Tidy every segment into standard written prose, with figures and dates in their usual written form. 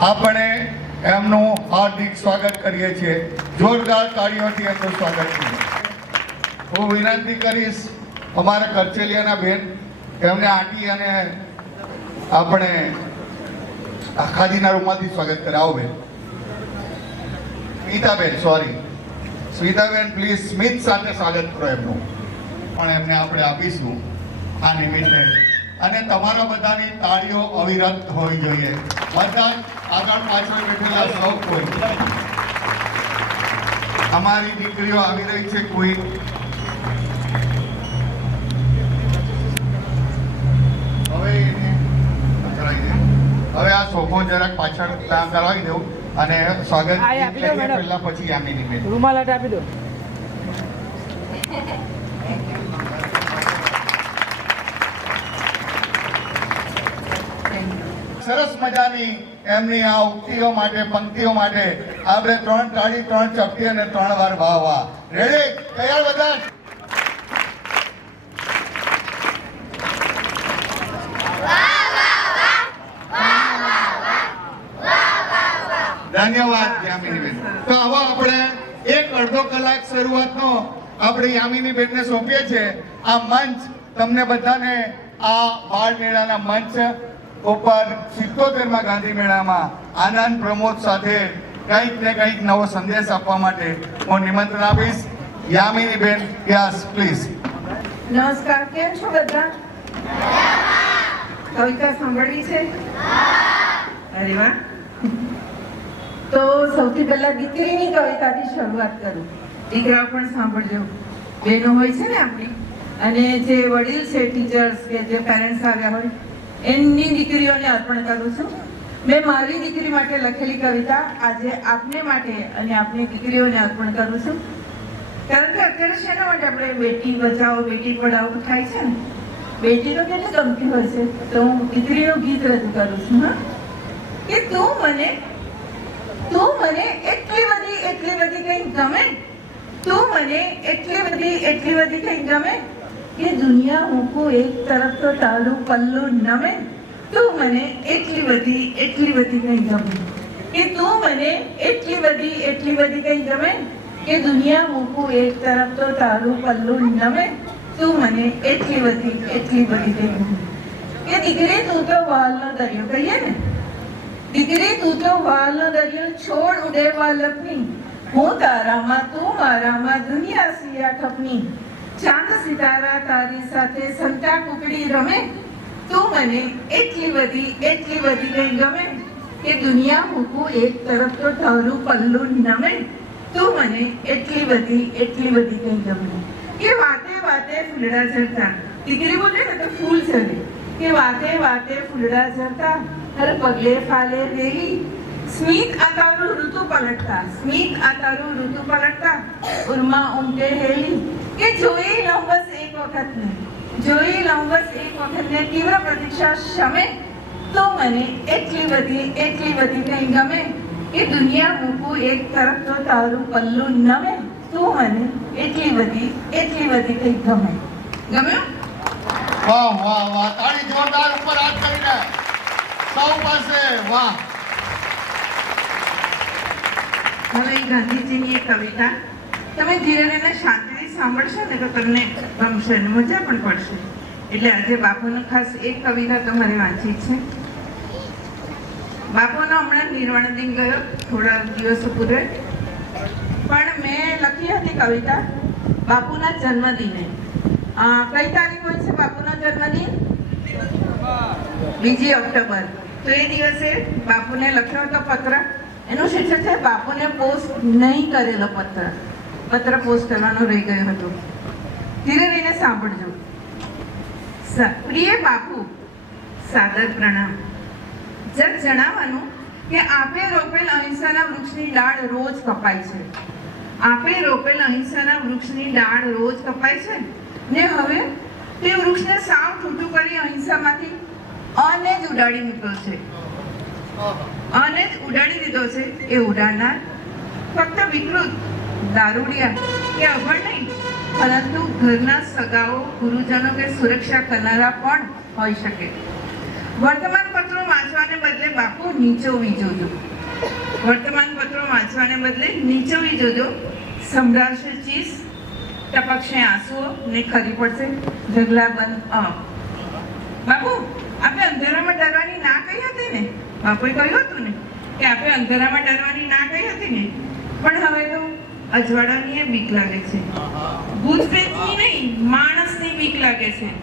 આપણે એમનું હાર્દિક સ્વાગત કરીએ છીએ. જોરદાર તાળીઓથી એમનું સ્વાગત કરીએ. હું વિનંતી કરીશ અમારા કરચેલિયાના બેન એમને આંટી અને આપણે ખાદીના રૂમમાંથી સ્વાગત કરે. આવો બેન. સ્મિતાબેન, સોરી સ્મિતાબેન, પ્લીઝ સ્મિત સાથે સ્વાગત કરો એમનું. પણ એમને આપણે આપીશું આ નિમિત્તે. અને તમારા બધાની તાળીઓ અવિરત હોવી જોઈએ. બધા આગળ પાછળ બેઠેલા સૌ કોઈ. અમારી દીકરીઓ આવી રહી છે. કોઈ હવે આ સોફો જરાક પાછળ ત્યાં કરાવી દઉં અને સ્વાગત પહેલા પછી યામિની બેન રૂમાલ આપી દો. સરસ મજાની એમની આ ઉક્તિઓ માટે, પંક્તિઓ માટે આપણે 3 તાળી, 3 ચપટી અને 3 વાર વાહ વાહ. રેડી? તૈયાર બધા? ધન્યવાદ યામિનીબેન. તો હવે આપણે 1-અડધો કલાક શરૂઆતનો આપણે યામિનીબેનને સોંપીએ છીએ. આ મંચ તમને બધાને આ બાળ મેળાના મંચ ઉપર 77મા ગાંધી મેળામાં આનંદ પ્રમોદ સાથે કંઈક ને કંઈક નવો સંદેશ આપવા માટે હું નિમંત્રણ આપીશ. યામિનીબેન, યસ પ્લીઝ. નમસ્કાર, કેમ છો બધા? કવિતા સાંભળવી છે? અરે વાહ. તો સૌથી પહેલા દીકરીની કવિતાથી શરૂઆત કરું. દીકરાઓ પણ સાંભળજો. બહેનો હોય છે ને આપણી, અને જે વડીલ છે, ટીચર્સ કે જે પેરેન્ટ્સ આવ્યા હોય, એમની દીકરીઓને અર્પણ કરું છું. મેં મારી દીકરી માટે લખેલી કવિતા આજે આપને માટે અને આપની દીકરીઓને અર્પણ કરું છું. કારણ કે અત્યારે શેના માટે આપણે બેટી બચાવો બેટી પઢાઓ થાય છે ને, બેટી તો કેટલી ગમતી હોય છે. તો હું દીકરીનું ગીત રજૂ કરું છું. હા, કે તું મને એટલી બધી કંઈ ગમે, તું મને એટલી બધી કંઈ ગમે કે દુનિયા મૂકું એક તરફ તો તારું પલ્લું નમે. તું મને એટલી બધી કંઈ ગમે કે તું મને એટલી બધી કંઈ ગમે કે દુનિયા મૂકું એક તરફ તો તારું પલ્લું નમે. તું મને એટલી બધી કંઈ ગમે કે દીકરી તું તો વાલનો દરિયો, કહીએ ને, દીકરી તું તો વાલનો દરિયો, છોડ ઉડે વાલકની, હું તારામાં તું મારામાં, દુનિયા સિયા ઠપની, ચાંદ સિતારા તારી સાથે સંતા કુકડી રમે. તું મને એટલી બધી કંઈ ગમે કે દુનિયા મૂકું એક તરફ તો તારું પલ્લું નમે. તું મને એટલી બધી કંઈ ગમે કે વાતે ફૂલડા ઝરતા, દીકરી બોલે ને તો ફૂલ ઝરે, કે વાતે ફૂલડા ઝરતા, હર પગલે ફાલે વેલી, સ્મિત આ તારું ઋતુ પલટતા, ઉર્મા ઉમટે હેલી, કે જોઈ લઉં બસ એક વખતને, તીવ્ર પ્રતીક્ષા શમે. તો મને એટલી બધી કંઈ ગમે કે દુનિયા મૂકું એક તરફ તો તારું પલ્લું નમે. તું મને એટલી બધી કંઈ ગમે. ગમ્યું? વાહ વાહ વાહ. તાળી જોરદાર ઉપર હાથ કરીને સૌ પાસે. વાહ. હવે ગાંધીજીની એક કવિતા તમે ધીરે અને શાંતિથી સાંભળશો ને તો તમને ગમશે ને મજા પણ પડશે. એટલે આજે બાપુનું ખાસ એક કવિતા તમારે વાંચી છે. બાપુનો હમણાં નિર્વાણ દિન ગયો થોડા દિવસો પૂર્વે, પણ મેં લખી હતી કવિતા બાપુના જન્મદિને. કઈ તારીખ હોય છે બાપુનો જન્મદિન? 2 ઓક્ટોબર. તો એ દિવસે બાપુને લખ્યો હતો પત્ર. એનું શીર્ષક છે બાપુને પોસ્ટ નહીં કરેલો પત્ર પોસ્ટ કરવાનો રહી ગયો હતો. ધીરે રહીને સાંભળજો. પ્રિય બાપુ, સાદર પ્રણામ. જગ જણાવવાનું કે આપે રોપેલ અહિંસાના વૃક્ષની ડાળ રોજ કપાય છે. ને હવે તે વૃક્ષને સાવ ઠૂઠું કરી અહિંસામાંથી અને જ ઉડાડી દીધો છે. એ ઉડાડનાર ફક્ત વિકૃત, દારૂડિયા કે અભણ નહીં, પરંતુ ઘરના સગાઓ, ગુરુજનો કે સુરક્ષા કરનારા પણ હોઈ શકે. વર્તમાન પત્રો વાંચવા વાંચવાને બદલે બાપુ નીચોવી જોજો. વર્તમાન પત્રો વાંચવાને બદલે નીચોવી જોજો. સંભળાશે ચીસ, ટપકશે આંસુઓ ને ખરી પડશે ઢગલા બંધ. બાપુ આપણે અંધારામાં ડરવાની ના કહી હતી ને? બાપુએ કહ્યું હતું ને કે આપણે અંધારામાં ડરવાની ના કહી હતી ને? પણ હવે તો અજવાળાની બીક લાગે છે. ભૂત પ્રેતની નહીં, માણસની બીક લાગે છે.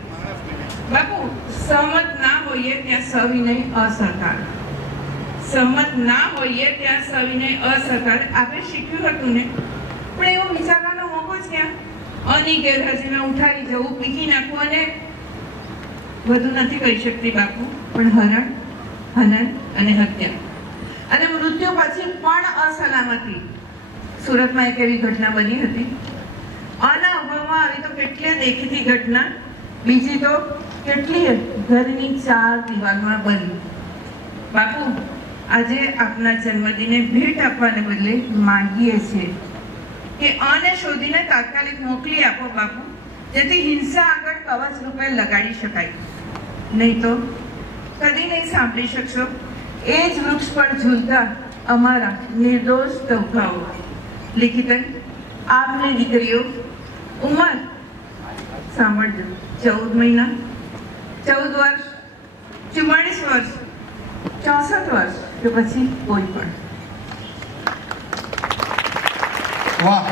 બાપુ સહમત ના હોઈએ ત્યાં સવિનય અસહકાર. સહમત ના હોઈએ ત્યાં સવિનય અસહકાર આપણે શીખ્યું હતું ને? પણ એવો વિચારવાનો મોકો જ ક્યાં? અની ગેરહાજરીમાં ઉઠાવી જવું, પીકી નાખવું અને વધુ નથી કહી શકતી બાપુ, પણ હરણ, હનન અને હત્યા અને મૃત્યુ પછી પણ અસલામતી. સુરતમાં એક એવી ઘટના બની હતી. આના અભાવમાં આવી તો કેટલી દેખીતી ઘટના, બીજી તો કેટલી ઘરની 4 દિવાલમાં બની. બાપુ આજે આપના જન્મદિને ભેટ આપવાને બદલે માંગીએ છીએ કે આને શોધીને તાત્કાલિક મોકલી આપો બાપુ, જેથી હિંસા આગળ કવચ રૂપે લગાડી શકાય. નહીં તો કદી નહીં સાંભળી શકશો એ જ વૃક્ષ પર ઝૂલતા અમારા નિર્દોષ તવખાઓ. લિખિતન આપની દીકરીઓ, ઉંમર સાંભળજો, 14 મહિના, 14 વર્ષ, 44 વર્ષ, 64 વર્ષ કે પછી કોઈ પણ. વાહ!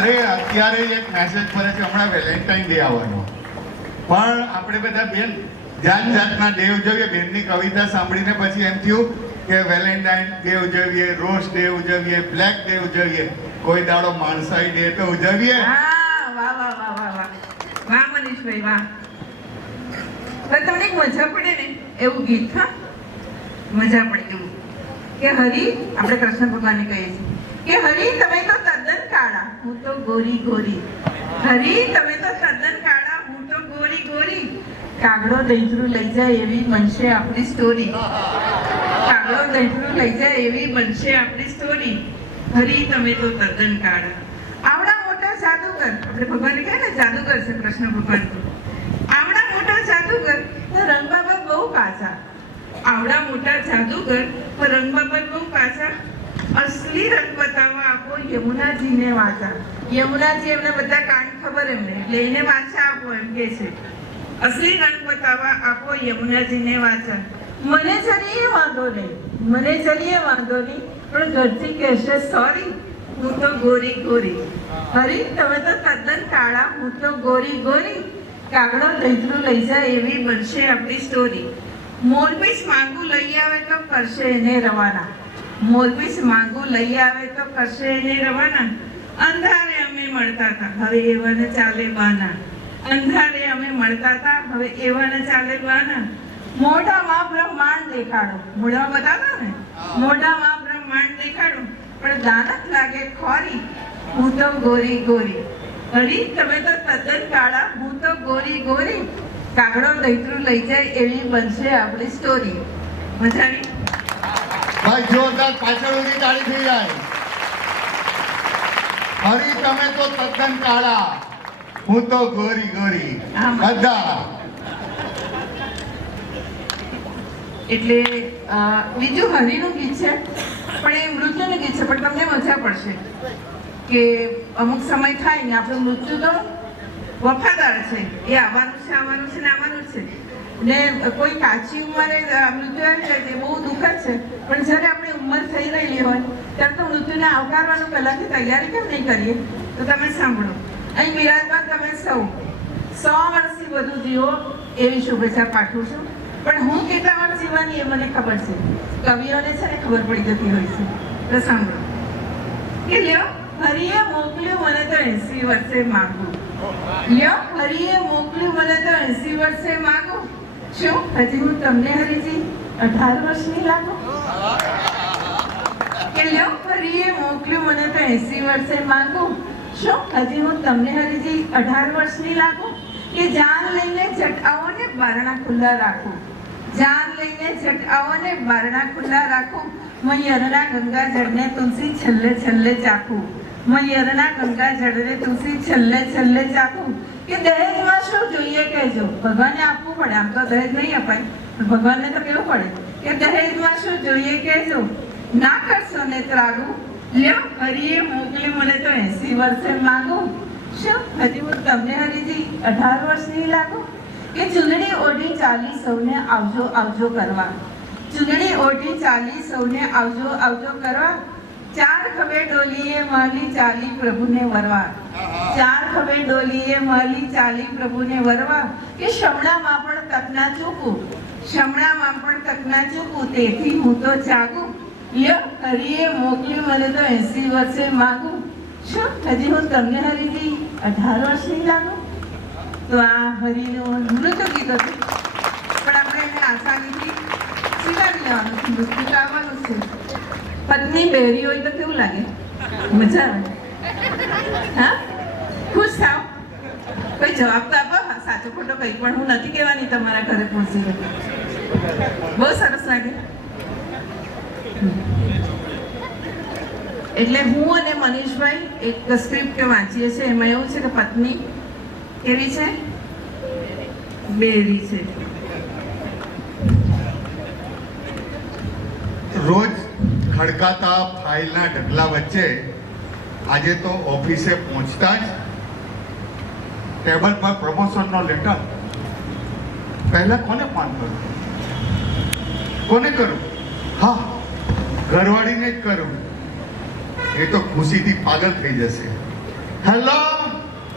અરે અત્યારે એક મેસેજ ફરે છે, હમણાં વેલેન્ટાઇન ડે આવવાનો, પણ આપણે બધા બેન જાત જાતના ડે ઉજવીએ. બેનની કવિતા સાંભળીને પછી એમ થયું કે વેલેન્ટાઇન ડે ઉજવીએ, રોઝ ડે ઉજવીએ, બ્લેક ડે ઉજવીએ, કોઈ દાડો માણસાઈ ડે તો ઉજવીએ. વાહ વાહ વાહ વાહ વાહ વાહ વાહ મનીષભાઈ વાહ. પણ તમને એક મજા પડે ને એવું ગીત, હા મજા પડે એવું કે હરી, આપણે કૃષ્ણ ભગવાનને કહીએ છીએ કે હરી તમે તો તદ્દન કાળા, હું તો ગોરી ગોરી. હરી તમે તો તદ્દન કાળા, હું તો ગોરી ગોરી. કાગડો દહીંચરું લઈ જાય એવી બનશે આપણી સ્ટોરી. કાગડો દહીંચરું લઈ જાય એવી બનશે આપણી સ્ટોરી. હરી તમે તો તદ્દન કાળા. આવડા મોટા જાદુગર, આપણે ભગવાનને કહે ને જાદુગર છે કૃષ્ણ ભગવાન. આવડા મોટા જાદુગર તો રંગ બાબત બહુ કાચા. આવડા મોટા જાદુગર તો રંગ બાબત બહુ કાચા. અસલી રંગ બતાવવા આપો યમુનાજીને વાંચા. યમુનાજી એમને બધા કાંડ ખબર એમને, એટલે એને વાંચા આપો એમ કે છે. અસલી રંગ બતાવવા આપો યમુનાજીને વાંચા. મને જરીએ વાંધો નહીં, મને જરીએ વાંધો નહીં, પણ ઘરથી કહેશે સોરી, હું તો ગોરી ગોરી. હરી તમે તો તદ્દન કાળા, હું તો ગોરી ગોરી. કાગડો દહીંચરું લઈ જાય એવી બનશે આપણી સ્ટોરી. મોરપીસ માંગુ લઈ આવે તો કરશે એને રવાના. મોરપીસ માંગુ લઈ આવે તો કરશે એને રવાના. અંધારે અમે મળતા હતા, હવે એવાને ચાલે બાના. અંધારે અમે મળતા હતા, હવે એવાને ચાલે બાના. મોઢામાં બ્રહ્માંડ દેખાડો, મોઢામાં બતાવો ને, મોઢામાં બ્રહ્માંડ દેખાડો, પણ દાનત લાગે ખોરી, હું તો ગોરી ગોરી. હરી તમે તો તદ્દન કાળા, હું તો ગોરી ગોરી. કાગડો દહીંચરું લઈ જાય એવી બનશે આપણી સ્ટોરી. મજા આવી? ભાઈ જોરદાર પાછળ ઉડી તાળી થઈ જાય. હરી તમે તો તદ્દન કાળા, હું તો ગોરી ગોરી. બધા એટલે બીજું હરીનું ગીત છે, પણ એ મૃત્યુનું ગીત છે, પણ તમને મજા પડશે કે અમુક સમય થાય ને આપણું મૃત્યુ તો વફાદાર છે, એ આવવાનું છે આવવાનું છે ને આવવાનું છે. ને કોઈ કાચી ઉંમરે મૃત્યુ આવી જાય તે બહુ દુઃખદ છે, પણ જ્યારે આપણી ઉંમર થઈ રહેલી હોય ત્યારે તો મૃત્યુને આવકારવાનું પહેલાથી તૈયારી કેમ નહીં કરીએ? તો તમે સાંભળો, અહીં બિરાજમાન તમે સૌ 100 વર્ષથી વધુ જીવો એવી શુભેચ્છા પાઠવું છું. પણ હું કેટલા વર્ષ જીવવાની એ મને ખબર છે, કવિઓને છે ને ખબર પડી જતી હોય છે. તો સાંભળો કે લ્યો હરીએ મોકલ્યું મને તો 80 વર્ષે માગું. લ્યો હરીએ મોકલ્યું મને તો 80 વર્ષે માગું. શું હજી હું તમને હરીજી 18 વર્ષની લાગુ? કે લ્યો હરીએ મોકલ્યું મને તો 80 વર્ષે માગું. શું હજી હું તમને હરીજી 18 વર્ષની લાગુ? કે જાન લઈને ઝટ આવો ને બારણા ખુલ્લા રાખું. જાન લઈને ઝટ આવો ને બારણા ખુલ્લા રાખું. મૈયરના ગંગા જળને તુલસી છેલ્લે છેલ્લે ચાખું. મૈયરના ગંગા જળને તુલસી છેલ્લે છેલ્લે ચાખું. કે દહેજમાં શું જોઈએ કહેજો, ભગવાને આપવું પડે, આમ તો દહેજ નહીં અપાય, ભગવાનને તો કેવું પડે કે દહેજમાં શું જોઈએ કહેજો, ના કરશો ને ત્રાગું, લ્યો હરિએ મોકલી મને તો 80 વર્ષે માંગુ. શું હજી હું તમને હરીજી 18 વર્ષની લાગુ? કે ચૂંદડી ઓઢી ચાલી સૌને આવજો આવજો કરવા, ચૂંદડી ઓઢી ચાલી સૌને આવજો આવજો કરવા, ચાર ખભે ડોલીએ માલી ચાલી પ્રભુને વરવા, ચાર ખભે ડોલીએ માલી ચાલી પ્રભુને વરવા. કે શમણામાં પણ તક ના ચૂકું, શમણામાં પણ તક ના ચૂકું, તેથી હું તો જાગું, લ્યો હરિએ મોકલી મને તો 80 વર્ષે માંગુ. શું હજી હું તમને હરીજી 18 વર્ષની લાગુ? તો આ હરિનું નૃત્ય ગીત હતું, પણ આપણે એને આસાનીથી સ્વીકારી લેવાનું છે, નૃત્ય ગાવાનું છે. પત્ની બહેરી હોય તો કેવું લાગે? મજા આવે. હા, ખુશ થાવ. કોઈ જવાબ તો આપો, સાચો ખોટો કંઈ પણ હું નથી કહેવાની તમારા ઘરે પહોંચી ગઈ. બહુ સરસ લાગે. એટલે હું અને મનીષભાઈ એક સ્ક્રિપ્ટ વાંચીએ છીએ, એમાં એવું છે કે પત્ની કેવી છે? બેરી છે. રોજ ખડકાતા ફાઇલના ઢગલા વચ્ચે આજે તો ઓફિસે પહોંચતા જ ટેબલ પર પ્રમોશનનો લેટર. પહેલા કોને ફોન કરું? કોને કરું? હા, ઘરવાળીને જ કરું. એ તો ખુશીથી પાગલ થઈ જશે. હેલો,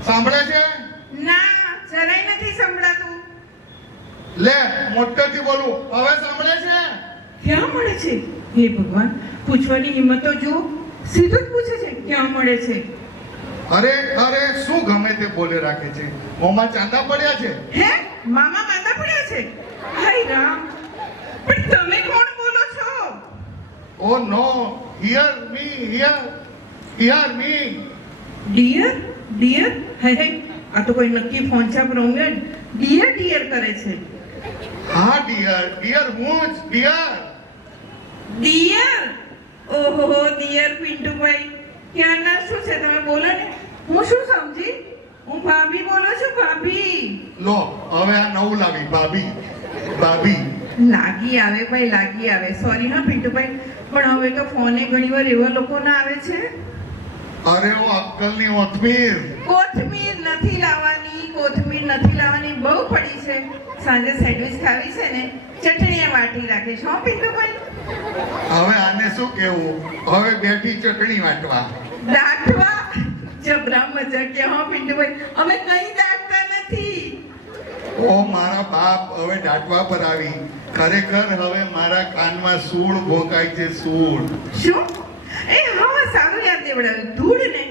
સાંભળે છે? ના, જરાય નથી સંભળાતું. લે, મોટેથી બોલું, હવે સાંભળે છે? ક્યાં મળે છે? હે ભગવાન, પૂછવાની હિંમત તો જો. સીધું જ પૂછે છે ક્યાં મળે છે. અરે અરે, શું ગમે તે બોલે રાખે છે. મોંમાં ચાંદા પડ્યા છે. હે, મામા માંદા પડ્યા છે? હાય રામ, પણ તમે કોણ બોલો છો? ઓ નો, હિયર મી. ડિયર ડિયર, હે હે, આ તો કોઈ નક્કી ફોન છાપ રોંગન ડિયર ડિયર કરે છે. હા ડિયર, હું જ ડિયર. ડિયર? ઓહો ડિયર પિન્ટુભાઈ, ક્યાંના શું છે તમે બોલો ને. હું શું સમજી? હું ભાભી બોલું છું, ભાભી. લો, હવે આ નવું લાવી, ભાભી. લાગી આવે ભાઈ, લાગી આવે. સોરી હા પિન્ટુભાઈ, પણ હવે તો ફોને ઘણીવાર એવા લોકોના આવે છે. અરે ઓ અક્કલની ઓથમીર. કોથમીર નથી લાવવાની, કોથમીર નથી લાવવાની, બહુ પડી છે. સાંજે સેન્ડવિચ ખાવી છે ને, ચટણી વાટી રાખી છે. હો પિન્ટુભાઈ, હવે આને શું કેવું? હવે બેઠી ચટણી વાટવા. દાટવા? જબરા મજાકિયા. હો પિન્ટુભાઈ, અમે કઈ દાટતા નથી. ઓ મારા બાપ, હવે દાટવા પર આવી. ખરેખર હવે મારા કાનમાં સૂળ ભોકાય છે, સૂળ. શું? એ હા, સારું યાદ દેવડાવ્યું. ધૂળ ને,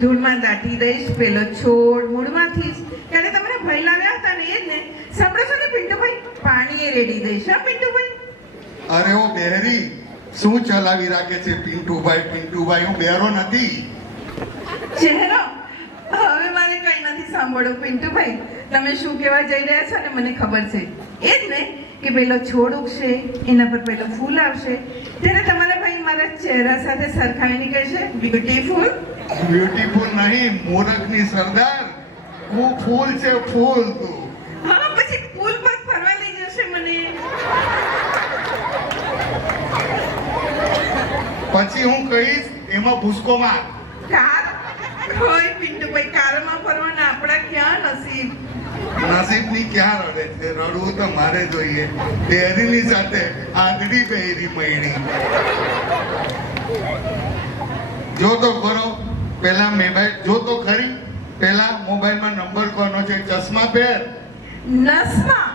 ધૂળમાં દાટી દઈશ પેલો છોડ મૂળમાંથી જ. ત્યારે તમારા ભાઈ લાવ્યા હતા ને, એ જ ને? સાંભળો છો ને પિન્ટુભાઈ, પાણી એ રેડી દઈશ. હા પિન્ટુભાઈ? અરે ઓ બેહરી, શું ચલાવી રાખે છે પિન્ટુભાઈ? હું બેરો નથી. ચહેરો, હવે મારે કઈ નથી સાંભળવું પિન્ટુભાઈ. તમે શું કહેવા જઈ રહ્યા છો ને મને ખબર છે. એ જ ને કે પેલો છોડ ઉગશે, એના પર પેલું ફૂલ આવશે, ત્યારે તમારા ભાઈ મારા ચહેરા સાથે સરખાવીને કહેશે બ્યુટીફુલ. બ્યુટીફુલ નહીં, મૂરખની સરદાર. હું ફૂલ છે, ફૂલ તું. હા, પછી ફૂલ પર ફરવા લઈ જશે મને. પછી હું કહીશ એમાં ભૂસકો માર. કાર હોય પિન્ટુભાઈ, કારમાં ફરવાના આપણા ક્યાં નસીબ. નસીબની ક્યાં રડે છે? રડવું તો મારે જોઈએ. ડેરીની સાથે આંધળી પહેરી મયણી. જો તો ખરો, પેલા મોબાઈલ જો તો ખરી, પેલા મોબાઈલમાં નંબર કોનો છે? ચશ્મા પહેર. નસમાં?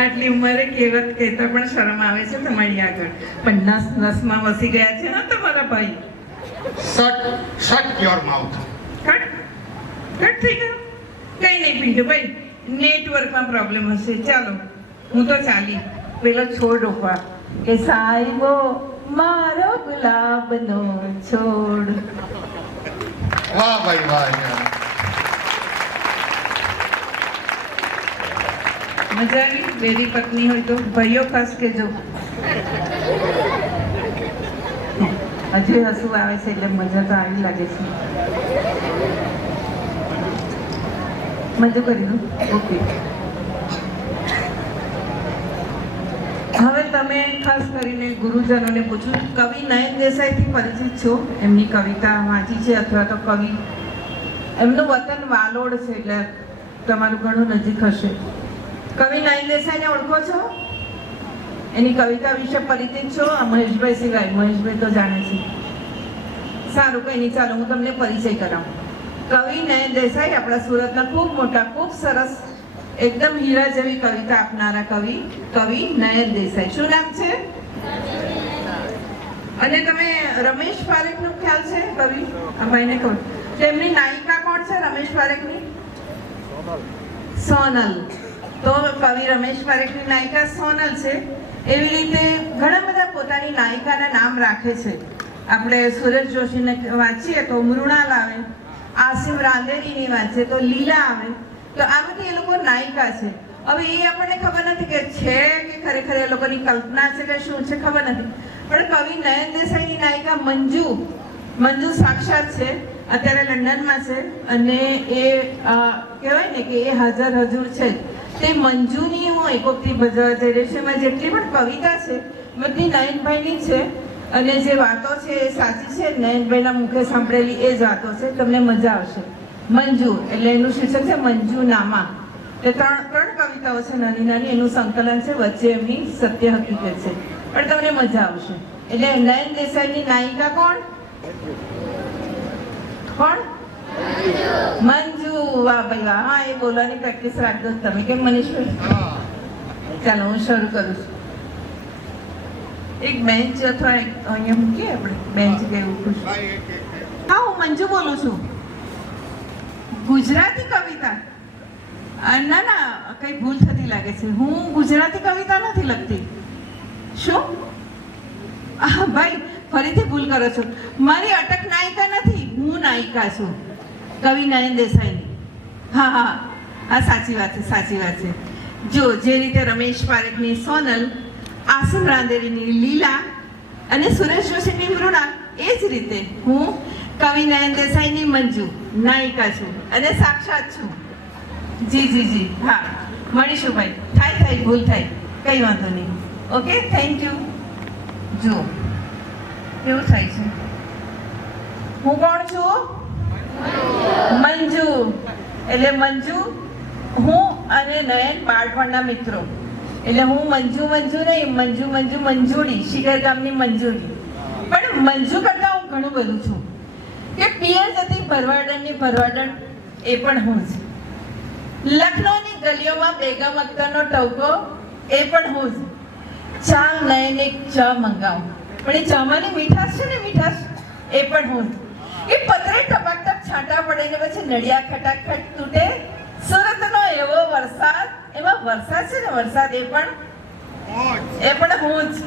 આટલી ઉંમરે કહેવત કહેતા પણ શરમ આવે છે તમારી આગળ. પણ નસ નસમાં વસી ગયા છે ને તમારા ભાઈ. Shirt your mouth. કટ થઈ ગયો? કઈ નહીં પિન્ટુભાઈ, નેટવર્કમાં પ્રોબ્લેમ હશે. ચાલો, હું તો ચાલી પેલો છોડ રોપવા. કે સાહેબો મારો ગુલાબનો છોડ. વાહ ભાઈ વાહ. મજા આવી? બેરી પત્ની હોય તો ભાઈઓ ખાસ કેજો. હજી હસવું આવે છે એટલે મજા તો આવી લાગે છે. મજા કરી દઉં? ઓકે. તમે ખાસ કરીને ગુરુજનોને પૂછું, કવિ નયન દેસાઈથી પરિચિત છો? એમની કવિતા વાંચી છે અથવા તો કવિ એમનું વતન વાલોડ છે એટલે તમારું ઘણું નજીક હશે. કવિ નયન દેસાઈને ઓળખો છો? એની કવિતા વિશે પરિચિત છો? આ મહેશભાઈ સિવાય. મહેશભાઈ તો જાણે છે. સારું, કંઈ નહીં, ચાલો હું તમને પરિચય કરાવું. કવિ નયન દેસાઈ આપણા સુરતના ખૂબ મોટા, ખૂબ સરસ, એકદમ હીરા જેવી કવિતા આપનારા કવિ નયન દેસાઈ. શું નામ છે? અને તમે રમેશ પારેખનો ખ્યાલ છે? કવિ આ ભાઈને કહો. તેમની નાયિકા કોણ છે રમેશ પારેખની? સોનલ. તો કવિ રમેશ પારેખની નાયિકા સોનલ છે. એવી રીતે ઘણા બધા પોતાની નાયિકાના નામ રાખે છે. આપણે સુરેશ જોશીને વાંચીએ તો મૃણાલ આવે, આસિમ રાંદેરીની વાંચીએ તો લીલા આવે. તો આ બધી એ લોકો નાયિકા છે. હવે એ આપણને ખબર નથી કે છે કે ખરેખર એ લોકોની કલ્પના છે કે શું છે, ખબર નથી. પણ કવિ નયન દેસાઈની નાયિકા મંજુ સાક્ષાત છે. અત્યારે લંડનમાં છે અને એ કહેવાય ને કે એ હાજર હજુર છે. તે મંજુની હું એકોક્તિ ભજવવા જઈ રહી છું. એમાં જેટલી પણ કવિતા છે બધી નયનભાઈની છે અને જે વાતો છે એ સાચી છે. નયનભાઈના મુખે સાંભળેલી એ જ વાતો છે. તમને મજા આવશે. મંજુ એટલે એનું શીર્ષક છે મંજુનામા. એ ત્રણ કવિતાઓ છે નાની નાની, એનું સંકલન છે, વચ્ચે એમની સત્ય હકીકત છે. પણ તમને મજા આવશે. એટલે નયન દેસાઈની નાયિકા કોણ? મંજુ. વાહ ભાઈ વાહ. હા, એ બોલવાની પ્રેક્ટિસ રાખજો તમે. કેમ મનીષભાઈ? ચાલો હું શરૂ કરું છું. એક બેન્ચ અથવા અહીંયા મૂકીએ આપણે, બેન્ચ કે એવું ખુશ. હા, હું મંજુ બોલું છું. ગુજરાતી કવિતા? ના ના, કઈ ભૂલ થતી લાગે છે. હું ગુજરાતી કવિતા નથી લખતી. શું? ભાઈ ફરીથી ભૂલ કરો છો. મારી અટક નાયિકા નથી, હું નાયિકા છું કવિ નયન દેસાઈની. હા હા હા, સાચી વાત છે, સાચી વાત છે. જો જે રીતે રમેશ પારેખની સોનલ, આસિમ રાંદેરીની લીલા અને સુરેશ જોશીની મૃણાલ, એ જ રીતે હું કવિ નયન દેસાઈની મંજુ નાયિકા છું અને સાક્ષાત છું. જી. હા, મળીશું ભાઈ. થાય ભૂલ થાય, કઈ વાંધો નહીં. Okay, thank you. જો કેવું થાય છે. હું કોણ છું? મંજુ. એટલે મંજુ, હું અને નયન બાળપણના મિત્રો. એટલે હું મંજુ નહીં, મંજુડી, શિખર ગામની મંજુડી. પણ મંજુ કરતા હું ઘણું બધું છું. કે પિયર જતી ભરવાડન એ પણ હું જ. લખનૌની ગલીઓમાં બેગમ અખ્તરનો ટવકો એ પણ હું જ. ચાલ નયન એક ચા મંગાવું, પણ એ ચામાંની મીઠાશ છે ને, મીઠાશ એ પણ હું જ. એ પતરે ટપાટપ છાંટા પડે ને પછી નડિયા ખટાખટ તૂટે. સુરતનો એવો વરસાદ, એમાં વરસાદ છે ને, વરસાદ એ પણ હું જ.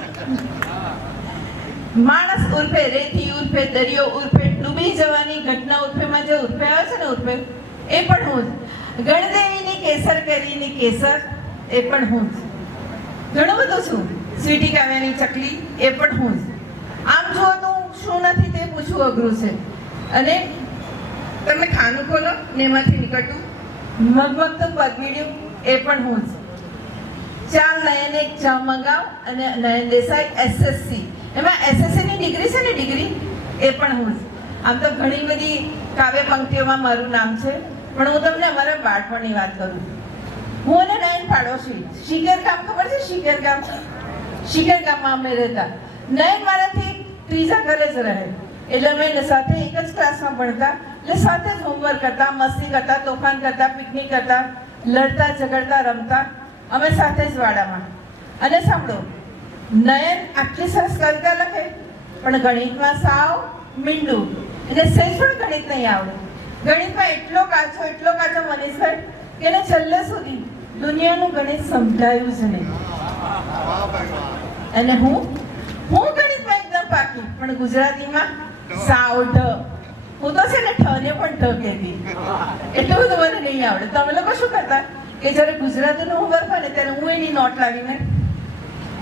માણસ ઉર્ફે રેતી ઉર્ફે દરિયો ઉર્ફે ડૂબી જવાની ઘટના ઉર્ફેમાં જે ઉર્ફે આવે છે ને, ઉર્ફે એ પણ હું જ. ગણદેવીની કેસર કેરીની કેસર એ પણ હું જ. ઘણું બધું છું. સ્વીટી કાવ્યાની ચકલી એ પણ હું જ. આમ જુઓ તો શું નથી તે પૂછવું અઘરું છે. અને તમે ખાનું ખોલો ને એમાંથી નીકળતું મગમગતું પગવીડ્યું એ પણ હું જ. ચાલ નયન એક ચા મંગાવ અને નયન દેસાઈ SSC, એમાં SSC ની ડિગ્રી છે ને, ડિગ્રી એ પણ હું જ. આમ તો ઘણી બધી કાવ્ય પંક્તિઓમાં મારું નામ છે, પણ હું તમને અમારા બાળપણની વાત કરું. હું અને નયન પાડોશી. શિખર ગામ ખબર છે? શિખર ગામમાં અમે રહેતા. નયન મારાથી ત્રીજા ઘરે જ રહે. એટલે અમે સાથે એક જ ક્લાસમાં ભણતા. એટલે સાથે જ હોમવર્ક કરતા, મસ્તી કરતા, તોફાન કરતા, પિકનિક કરતા, લડતા ઝઘડતા, રમતા. અમે સાથે જ વાડામાં. અને સાંભળો, નયન આટલી સરસ કવિતા લખે પણ ગણિતમાં સાવ મીંડું. એને સહેજ પણ ગણિત નહીં આવડે. ગણિતમાં એટલો કાચો મનીષભાઈ કે એને છેલ્લે સુધી દુનિયાનું ગણિત સમજાયું જ નહીં. અને હું ગણિતમાં એકદમ પાકી, પણ ગુજરાતીમાં સાવ ઢ. હું તો છે ને ઠને પણ ઢ કહેતી. એટલું બધું મને નહીં આવડે. તમે લોકો શું કરતા કે જ્યારે ગુજરાતીનું હોમવર્ક હોય ને ત્યારે હું એની નોટ લાવીને,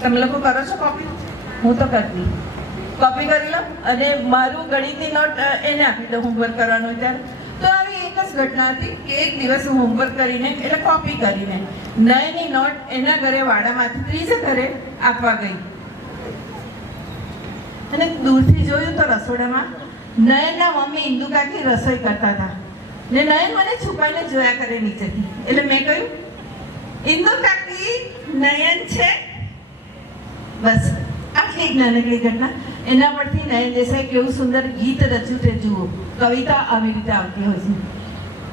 તમે લોકો કરો છો કોપી? હું તો કરતી. કોપી કરી લો અને મારું ગણિતની નોટ એને આપી દઉં હોમવર્ક કરવાનું ત્યારે. તો આવી એક જ ઘટના હતી કે એક દિવસ હું હોમવર્ક કરીને એટલે કોપી કરીને નયની નોટ એના ઘરે વાડામાંથી ત્રીજે ઘરે આપવા ગઈ અને દૂરથી જોયું તો રસોડામાં નયનના મમ્મી ઇન્દુકાથી રસોઈ કરતા હતા ને નયન મને છુપાઈને જોયા કરે નીચેથી એટલે મેં કહ્યું, ઇન્દુ કાકી નયન છે. બસ આટલી જ નાનકડી ઘટના. એના પરથી નયન દેસાઈ કેવું સુંદર ગીત રચ્યું તે જુઓ. કવિતા આવી રીતે આવતી હોય છે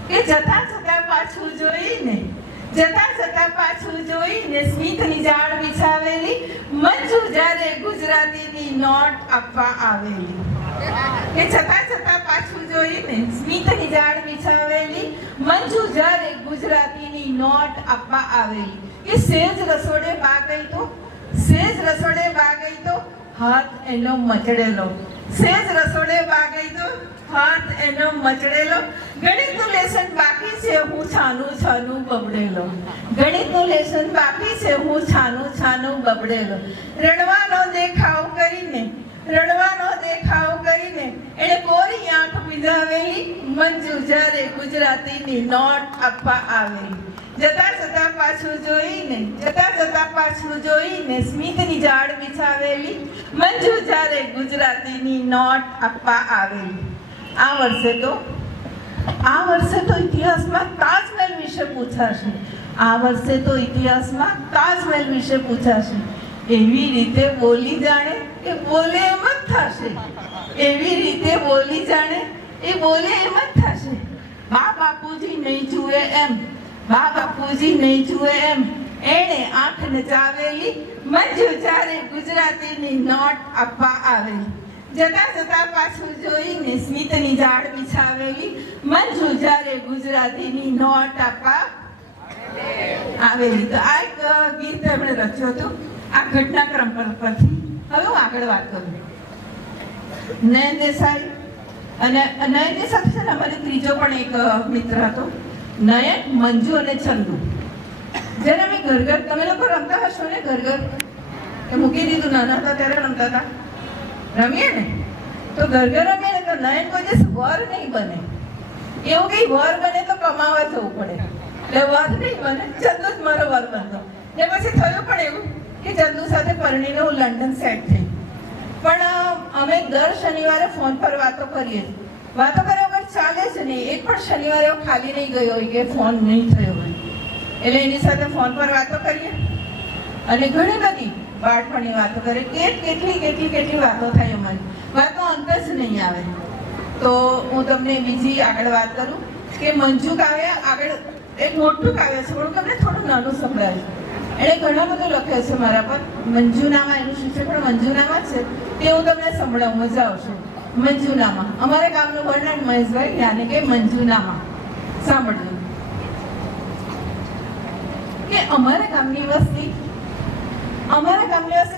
કે જતા જતા પાછું જોઈને સ્મિતની ઝાડ બિછાવેલી મંજુ જ્યારે ગુજરાતીની નોટ આપવા આવેલી. કે જતા જતા પાછું જોઈને સ્મિતની ઝાડ બિછાવેલી મંજુ જ્યારે ગુજરાતીની નોટ આપવા આવેલી. કે સેજ રસોડે બા ગઈ તો હાથ એનો મચડેલો. ગણિતનું લેસન બાકી છે હું છાનું બબડેલો. રડવાનો દેખાવ કરીને એણે કોરી આંખ બીજાવેલી મંજુ જ્યારે ગુજરાતીની નોટ આપવા આવેલી. જતા જતા પાછું જોઈને સ્મિતની ઝાડ બિછાવેલી મંજુ જ્યારે ગુજરાતીની નોટ આપવા આવેલી. આ વર્ષે તો ઇતિહાસમાં તાજમહેલ વિશે પૂછાશે. એવી રીતે બોલી જાણે એ બોલે એમ જ થશે. બા બાપુજી નહીં જુએ એમ એણે આંખ નચાવેલી મંજુ જ્યારે ગુજરાતીની નોટ આપવા આવેલી. જતા જતા પાછું જોઈને સ્મિતની ઝાડ બિછાવેલી મંજુ જ્યારે ગુજરાતીની નોટ આપવા આવેલી. તો આ એક ગીત એમણે રચ્યું હતું આ ઘટનાક્રમ પરથી. હવે હું આગળ વાત કરું. નયન દેસાઈ અને નયન દેસાઈ છે ને અમારે ત્રીજો પણ એક મિત્ર હતો નયન, મંજુ અને ચંદુ. જ્યારે અમે ઘર તમે લોકો રમતા હશો ને ઘર એ મૂકી દીધું નાના હતા ત્યારે રમતા હતા રમીએ ને તો ઘર રમીએ ને તો નયન કોઈ દિવસ વર નહીં બને. એવું કઈ વર બને તો કમાવા જવું પડે એટલે વર નહીં બને. ચંદુ જ મારો વર બનતો ને પછી થયું પણ એવું કે ચંદુ સાથે પરણીને હું લંડન સેટ થઈ. પણ અમે દર શનિવારે ફોન પર વાતો કરીએ. વાતો કર્યા વગર ચાલે જ નહીં. એક પણ શનિવારે ખાલી નહીં ગયો હોય કે ફોન નહીં થયો હોય. એટલે એની સાથે ફોન પર વાતો કરીએ અને ઘણી બધી બાળપણની વાતો કરીએ. કેટલી વાતો થાય અમારી. વાતો અંત જ નહીં આવે. તો હું તમને બીજી આગળ વાત કરું કે મંજુ કાવ્ય આગળ એક મોટું કાવ્ય છે પણ તમને થોડું નાનું સંભળાય. એણે ઘણો બધો લખ્યો છે મારા પર. મંજુનામા એનું શીર્ષક પણ મંજુનામા છે તે હું તમને સંભળાવું, મજા આવશે. મંજુનામા. અમારા ગામનું વર્ણન મહેશભાઈ યાને કે મંજુનામા સાંભળજો. કે અમારા ગામની વસ્તી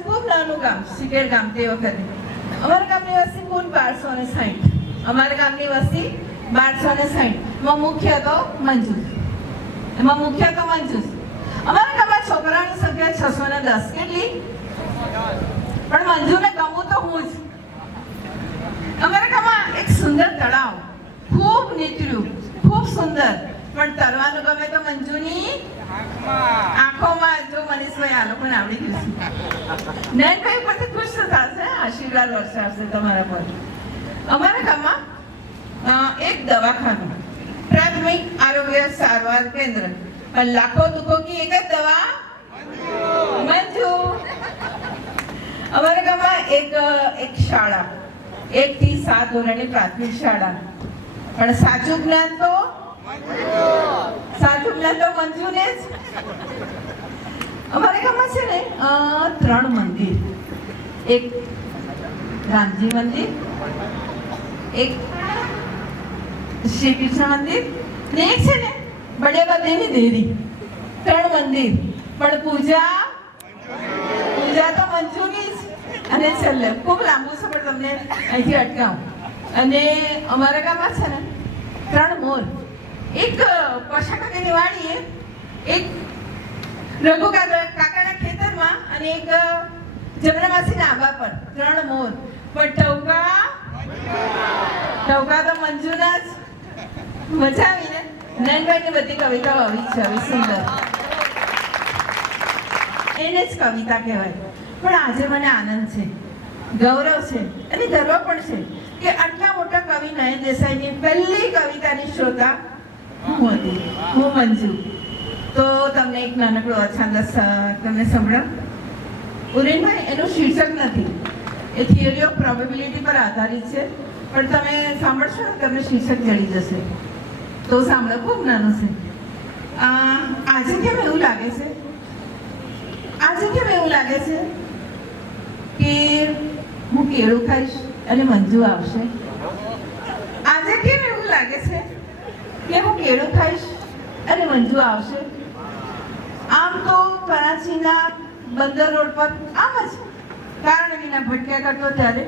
ખૂબ નાનું ગામ, સિકેર ગામ તે વખતે. અમારા ગામની વસ્તી કુલ 1260. અમારા ગામની વસ્તી 1260. એમાં મુખ્ય તો મંજુ. અમારા ગામમાં છોકરાની સંખ્યા 610. કેટલી? પણ મંજુને ગમું તો હું જ. અમારા ગામમાં એક સુંદર તળાવ, ખૂબ નીકળ્યું, ખૂબ સુંદર, પણ તરવાનું ગમે તો મંજુની આંખોમાં. જો મનીષભાઈ આ લોકોને આવડી ગયું છે. નયનભાઈ પરથી ખુશ થશે, આશીર્વાદ વરસાવશે તમારા પર. અમારા ગામમાં એક દવાખાનું, પ્રાથમિક આરોગ્ય સારવાર કેન્દ્ર, પણ લાખો દુઃખો કી એક જ દવા મંજુ. અમારા ગામમાં એક શાળા, 1 થી 7 ધોરણની પ્રાથમિક શાળા, પણ સાચું જ્ઞાન તો મંજુને જ. અમારા ગામમાં છે ને 3 મંદિર, એક રામજી મંદિર, એક શ્રી કૃષ્ણ મંદિર ને એક છે ને બડેબા દેવી દેવી. 3 મંદિર, પણ પૂજા તો મંજુની જ. અને છેલ્લે ખૂબ લાંબુ છે પણ તમને અહીંથી અટકાવું. અને અમારા ગામમાં છે ને 3 મોર, એક પશાકાની વાડીએ, એક રઘુ કાકાના ખેતરમાં અને એક જમણામાસીના આંબા પર. 3 મોર, પણ ટવકા તો મંજુના જ. મજા આવી ને? નયનભાઈની બધી કવિતાઓ આવી છે, આવી સુંદર. એને જ કવિતા કહેવાય. પણ આજે મને આનંદ છે, ગૌરવ છે અને ગર્વ પણ છે કે આટલા મોટા કવિ નયન દેસાઈની પહેલી કવિતાની શ્રોતા હું હતી, હું મંજુ. તો તમને એક નાનકડો અછાંદસ તમને સંભળાવું. ઉરેનભાઈ, એનું શીર્ષક નથી, એ થિયરી ઓફ પ્રોબેબિલિટી પર આધારિત છે, પણ તમે સાંભળશો ને તમને શીર્ષક જડી જશે. તો સાંભળો, ખૂબ નાનું છે. આજે કેમ એવું લાગે છે, આજે કેમ એવું લાગે છે કે હું કેળું ખાઈશ અને મંજુ આવશે? આજે કેમ એવું લાગે છે કે હું કેળું ખાઈશ અને મંજુ આવશે? આમ તો કરાચીના બંદર રોડ પર આમ જ કારણ વિના ભટક્યા કરતો ત્યારે,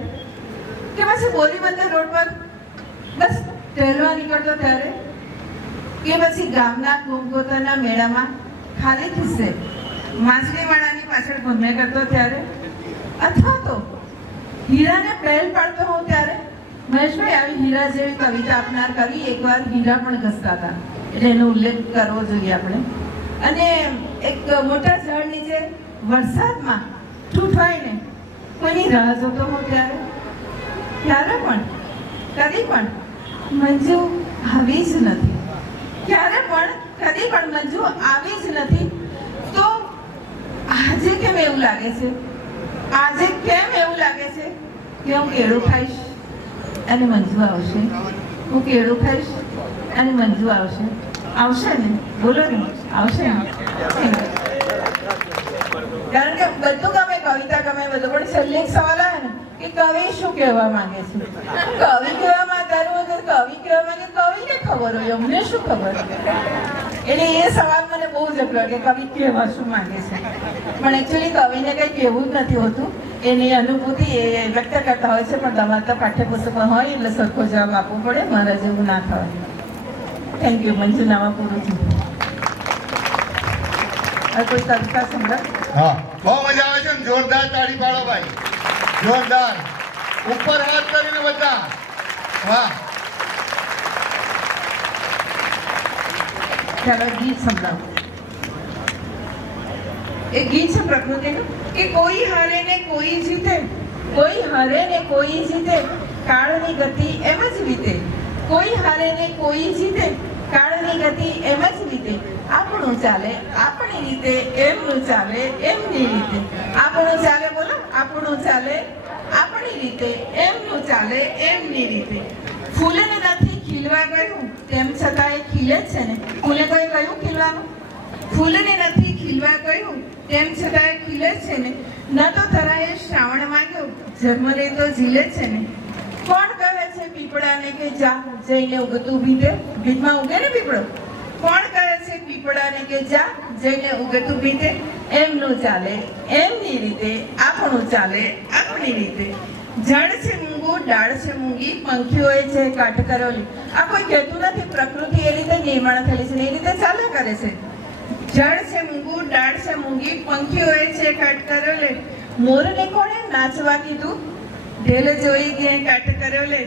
કે પછી બોરી બંદર રોડ પર બસ ટહેલવા નીકળતો ત્યારે, કે પછી ગામના કુંભોતરના મેળામાં ખાલી ખિસ્સે માછલીવાળાની પાછળ ભમ્યા કરતો ત્યારે, અથવા તો હીરાને પહેલ પાડતો હોઉં ત્યારે. મહેશભાઈ, આવી હીરા જેવી કવિતા આપનાર કવિ એકવાર હીરા પણ ઘસતા હતા, એટલે એનો ઉલ્લેખ કરવો જોઈએ આપણે. અને એક મોટા ઝાડ નીચે વરસાદમાં ઠૂંઠવાઈને કોઈની રાહ જોતો હોઉં ત્યારે, ત્યારે પણ કદી પણ મંજુ આવી જ નથી. ક્યારે પણ કદી પણ મંજુ આવી જ નથી. તો આજે કેમ એવું લાગે છે, આજે કેમ એવું લાગે છે કે હું કેળું ખાઈશ અને મંજુ આવશે? હું કેળું ખાઈશ અને મંજુ આવશે. આવશે ને? બોલો ને, આવશે ને? કારણ કે બધું ગમે, કવિતા ગમે, બધું, પણ છેલ્લે એક સવાલ આવે ને કે કવિ શું કહેવા માંગે છે? કવિ કહેવા માંગતા કવિ કહેવા માંગે, કવિને ખબર હોય, અમને શું ખબર? એટલે એ સવાલ મને બહુ જ અઘરો કે કવિ કહેવા શું માંગે છે. પણ એકચ્યુઅલી કવિને કંઈ કહેવું જ નથી હોતું, એની અનુભૂતિ એ વ્યક્ત કરતા હોય છે. પણ તમારે તો પાઠ્યપુસ્તકમાં હોય એટલે સરખો જવાબ આપવો પડે, મારા જેવું ના થવાય. Thank you. મંજુ, નામાં પૂરું છું. હવે કોઈ કવિતા સંભળાવ. હા, બહુ મજા આવે છે ને? જોરદાર તાળી પાડો ભાઈ, જોરદાર. ઉપર હાથ કરીને બધા. વાહ. ચાલો ગીત સંભળાવો. એ ગીત છે પ્રકૃતિનું કે કોઈ હારે ને કોઈ જીતે, કોઈ હારે ને કોઈ જીતે, કાળની ગતિ એમ જ વીતે. કોઈ હારે ને કોઈ જીતે, કાળની ગતિ એમ જ વીતે. આપણું ચાલે આપણી રીતે, એમનું ચાલે એમની રીતે. આપણું ચાલે, બોલો, આપણું ચાલે આપણી રીતે, એમનું ચાલે એમની રીતે. ફૂલને નથી ખીલવા ગયું, તેમ છતાં એ ખીલે જ છે ને. ફૂલે કોઈ કયું ખીલવાનું? ફૂલને નથી ખીલવા ગયું, તેમ છતાં એ ખીલે જ છે ને. ન તો ધરાએ શ્રાવણ માંગ્યો, જન્મરે તો ઝીલે જ છે ને. કોણ કહે છે પીપળાને કે જા, જઈને ઉગતું ભીતે? ભીતમાં ઉગે ને પીપળો. કોણ કહે છે પીપળાને કે જા, જઈને ઉગતું ભીતે? એમનું ચાલે એમની રીતે, આપણું ચાલે આપણી રીતે. જળ છે મૂંગું, ડાળ છે મૂંગી, પંખીઓએ છે કાટ કરોલી. આ કોઈ કહેતું નથી, પ્રકૃતિ એ રીતે નિર્માણ થયેલી છે, એ રીતે ચાલ્યા કરે છે. જળ છે મૂંગું, ડાળ છે મૂંગી, પંખીઓએ છે કાટ કરોલે. મોરને કોણે નાચવા કીધું? ઢેલે જોઈ ગયા કાટ કરોલે.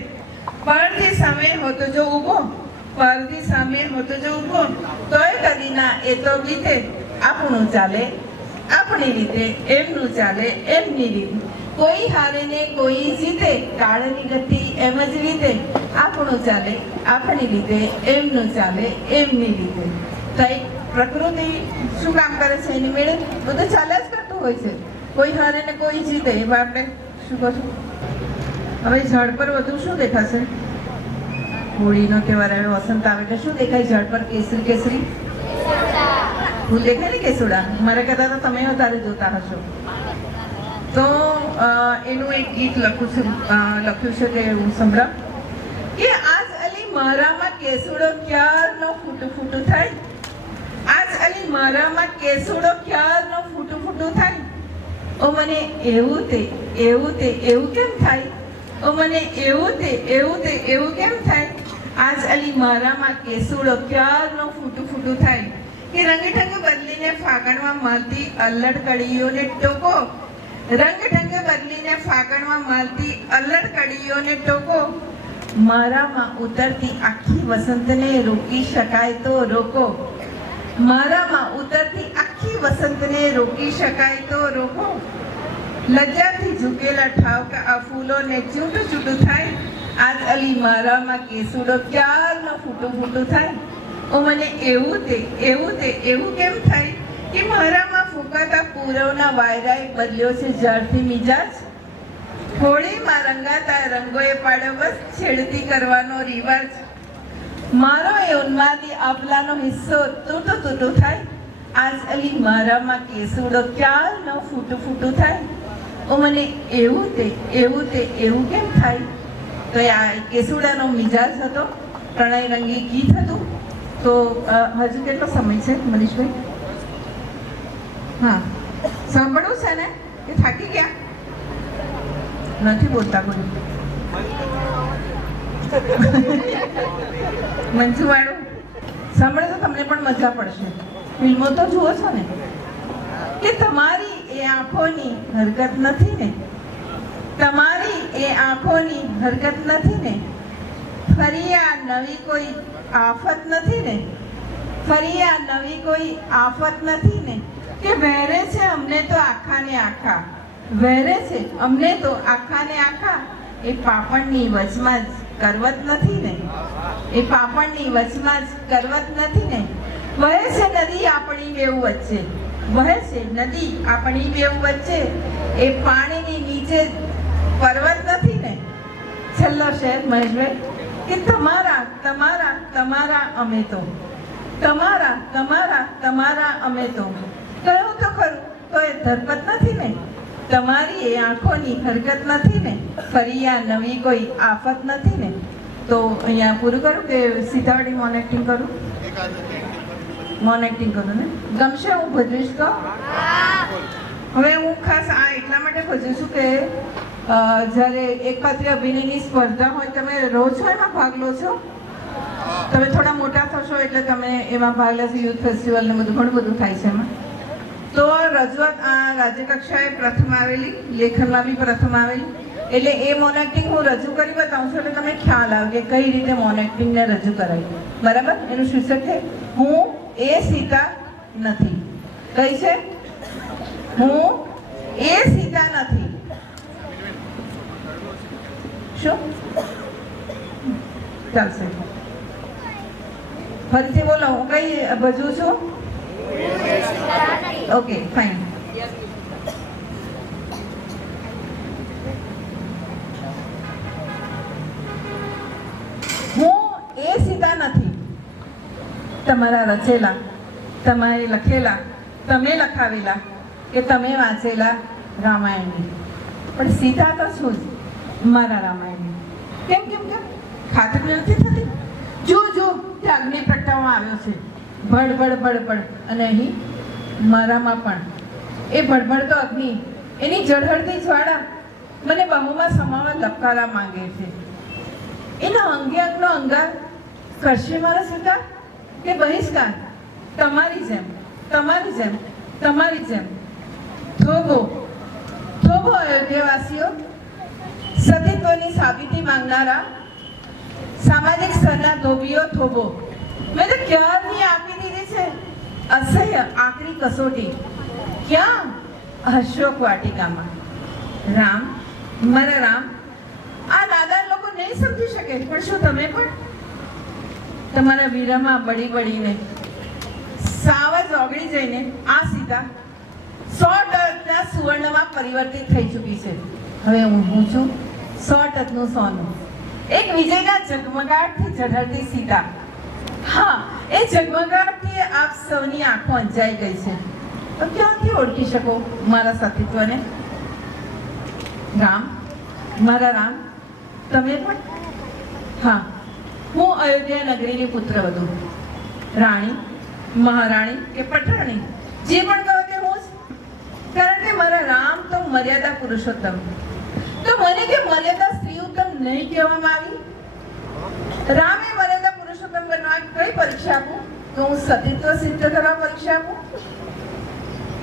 પરથી સામે હોતો જો ઊભો, પરથી સામે હોતો જો ઊભો, તોય કદી ના એ તો બીતે. આપણું ચાલે આપણી રીતે, એમનું ચાલે એમની રીતે. કોઈ હારે ને કોઈ જીતે, કાળની ગતિ એમ જ વીતે. આપણું ચાલે આપણી રીતે, એમનું ચાલે એમની રીતે. તો પ્રકૃતિ શું કામ કરે છે? એની મેળે બધું ચાલ્યા જ કરતું હોય છે. કોઈ હારે ને કોઈ જીતે. એમાં આપણે શું કહું? હવે ઝાડ પર વધુ શું દેખાશે? હોળીનો તહેવાર આવે, વસંત આવે એટલે શું દેખાય ઝાડ પર? કેસરી કેસરી ફૂલ દેખાય ને, કેસુડા. મારા કહેતા તો તમે તારે જોતા હશો. તો એનું એક ગીત લખ્યું છે કે હું સંભળાવ કે આજ અલી મારામાં કેસુડો ક્યારનો ફૂટું ફૂટું થાય. આજ અલી મારામાં કેસુડો ક્યારનો ફૂટું ફૂટું થાય. ઓ મને એવું તે એવું તે એવું કેમ થાય? ઓ મને એવું તે એવું તે એવું કેમ થાય? આજ અલી મારામાં કેસુડો ક્યારનો ફૂટું ફૂટું થાય. કે રંગઢંગ બદલીને ફાગણમાં મળતી અલ્લડ કડીઓને ટોકો. રંગઢંગ બદલીને ફાગણમાં મળતી અલ્લડ કડીઓને ટોકો. મારામાં ઉતરતી આખી વસંતને રોકી શકાય તો રોકો. મારામાં ઉતરતી આખી વસંતને રોકી શકાય તો રોકો. લજ્જાથી ઝૂકેલા ઠાવકા આ ફૂલોને ચૂંટું ચૂંટું થાય. આજ અલી મારામાં કેસુડો ક્યારનો ફૂટું ફૂટું થાય. ઓ મને એવું કેમ થાય કે મારામાં ફૂંકાતા પૂરવના વાયરાએ બદલ્યો છે ઝાડથી મિજાજ. હોળીમાં રંગાતા રંગોએ પાડ્યો બસ છેડતી કરવાનો રિવાજ. મારો એ ઉન્માદી આપલાનો હિસ્સો તૂટું થાય. આજ અલી મારામાં કેસુડો ક્યારનો ફૂટું ફૂટું થાય. ઓ મને એવું કેમ થાય. તો આ કેસુડાનો મિજાજ હતો, પ્રણય રંગી ગીત હતું. તો હજુ કેટલો સમય છે મનીષભાઈ? હા, સાંભળવું છે ને? એ થાકી ગયા નથી બોલતા કોઈ. મંજુવાળું સાંભળે તો તમને પણ મજા પડશે. ફિલ્મો તો જુઓ છો ને? કે તમારી એ આંખોની હરકત નથી ને, તમારી એ આંખોની હરકત નથી ને, ફરી આ નવી કોઈ આફત નથી ને, ફરી આ નવી કોઈ આફત નથી ને, કે વહેરે છે અમને તો આખાને આખા, વહેરે છે અમને તો આખાને આખા. એ પાપણની વચમાં જ કરવત નથી ને, એ પાપણની વચમાં જ કરવત નથી ને. વહે છે નદી આપણી બેઉ વચ્ચે, વહે છે નદી આપણી બેઉ વચ્ચે, એ પાણીની નીચે પર્વત નથી ને. છેલ્લો શેર મહેશભાઈ, કે તમારા અમે તો, તમારા અમે તો, કહ્યું તો ખરું તો એ ધરપત નથી ને. તમારી એ આંખોની હરકત નથી ને, ફરી આ નવી કોઈ આફત નથી ને. તો અહીંયા પૂરું કરું કે સીધાવડી મોન એક્ટિંગ કરું? મોન એક્ટિંગ કરું ને? ગમશે હું ભજવીશ તો? હવે હું ખાસ આ એટલા માટે ભજવું છું કે જ્યારે એકપાત્રી અભિનયની સ્પર્ધા હોય, તમે રહો છો એમાં ભાગ લો છો? તમે થોડા મોટા થશો એટલે તમે એમાં ભાગ લેશો. યુથ ફેસ્ટિવલ ને બધું ઘણું બધું થાય છે એમાં. તો રજૂઆત આ રાજ્ય કક્ષાએ પ્રથમ આવેલી, લેખનમાં બી પ્રથમ આવેલી. એટલે એ મોન એક્ટિંગ હું રજૂ કરી બતાવું છું એટલે તમને ખ્યાલ આવે કે કઈ રીતે મોન એક્ટિંગને રજૂ કરાય. બરાબર? એનું શીર્ષક છે હું એ સીતા નથી. કઈ છે? હું એ સીતા નથી. શું ચાલશે? ફરીથી બોલો. હું કઈ ભજવું છું? Okay, fine. હું એ સીતા નથી, તમારા રચેલા, તમારે લખેલા, તમે લખાવેલા કે તમે વાંચેલા રામાયણની. પણ સીતા તો છું જ મારા રામાયણની. કેમ ખાતરી નથી થતી? જો તે અગ્નિ પ્રગટાવવામાં આવ્યો છે, ભડ અને અહીં મારામાં પણ એ ભડભડતો અગ્નિ, એની ઝળહળતી જ્વાળા મને બાહુમાં સમાવા લપકારા માંગે છે. એના અંગે અંગનો અંગાર કરશે મારા સીતા કે બહિષ્કાર? તમારી જેમ થોભો અયોધ્યાવાસીઓ, સતીત્વની સાબિતી માંગનારા સામાજિક સ્તરના ધોબીઓ થોભો. મેં તો ક્યારની આપી દીધી છે અસહ્ય આકરી કસોટી. ક્યાં? અશોક વાટિકામાં. રામ, મારા રામ, આ નાદાન લોકો નહીં સમજી શકે, પણ શું તમે પણ તમારા વીરામાં બળીને સાવ જ ઓગળી જઈને આ સીતા 100 સુવર્ણમાં પરિવર્તિત થઈ ચૂકી છે. હવે હું છું 100 સોનું. એક વિજયના ઝગમગાટથી ઝળહળતી સીતા. હા, એ ઝગમગાટથી આપ સૌની આંખો અંજાઈ ગઈ છે. તો ક્યાંથી ઓળખી શકો મારા સતીત્વને? રામ, મારા રામ, તમે પણ? હા, હું અયોધ્યા નગરીની પુત્રવધુ, રાણી, મહારાણી કે પટરાણી, જે પણ કહો તે હું જ. કારણ કે મારા રામ તો મર્યાદા પુરુષોત્તમ. તો મને કે મર્યાદા સ્ત્રી ઉત્તમ નહીં કહેવામાં આવી? રામે મર્યાદા પુરુષોત્તમ બનવા કઈ પરીક્ષા આપું? તો હું સતીત્વ સિદ્ધ કરવા પરીક્ષા આપું?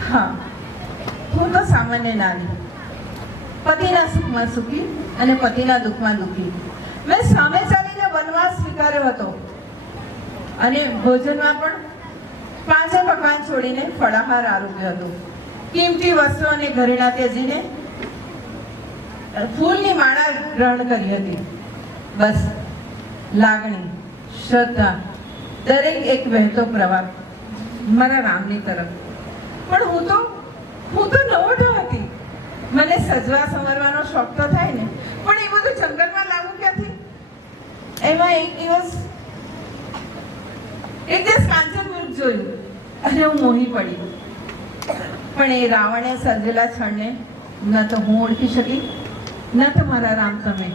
હા, હું તો સામાન્ય નારી, પતિના સુખમાં સુખી અને પતિના દુઃખમાં દુઃખી. મેં સામે ચાલીને વનવાસ સ્વીકાર્યો હતો અને ભોજનમાં પણ પાંચે પકવાન છોડીને ફળાહાર આરોગ્યો હતો. કિંમતી વસ્ત્રો અને ઘરેણાં ત્યજીને ફૂલની માળા ગ્રહણ કરી હતી. બસ લાગણી, શ્રદ્ધા દરેક એક વહેતો પ્રવાહ મારા રામની તરફ. પણ હું તો નવોઢો હતી. મને સજવા સંવરવાનો શોખ તો થાય ને, પણ એ બધું જંગલમાં લાવવું ક્યાંથી? એમાં એક દિવસ કાંચનમૃગ જોયું અને હું મોહી પડી. પણ એ રાવણે સર્જેલા છળને ન તો હું ઓળખી શકી, ન તો મારા રામ તમે.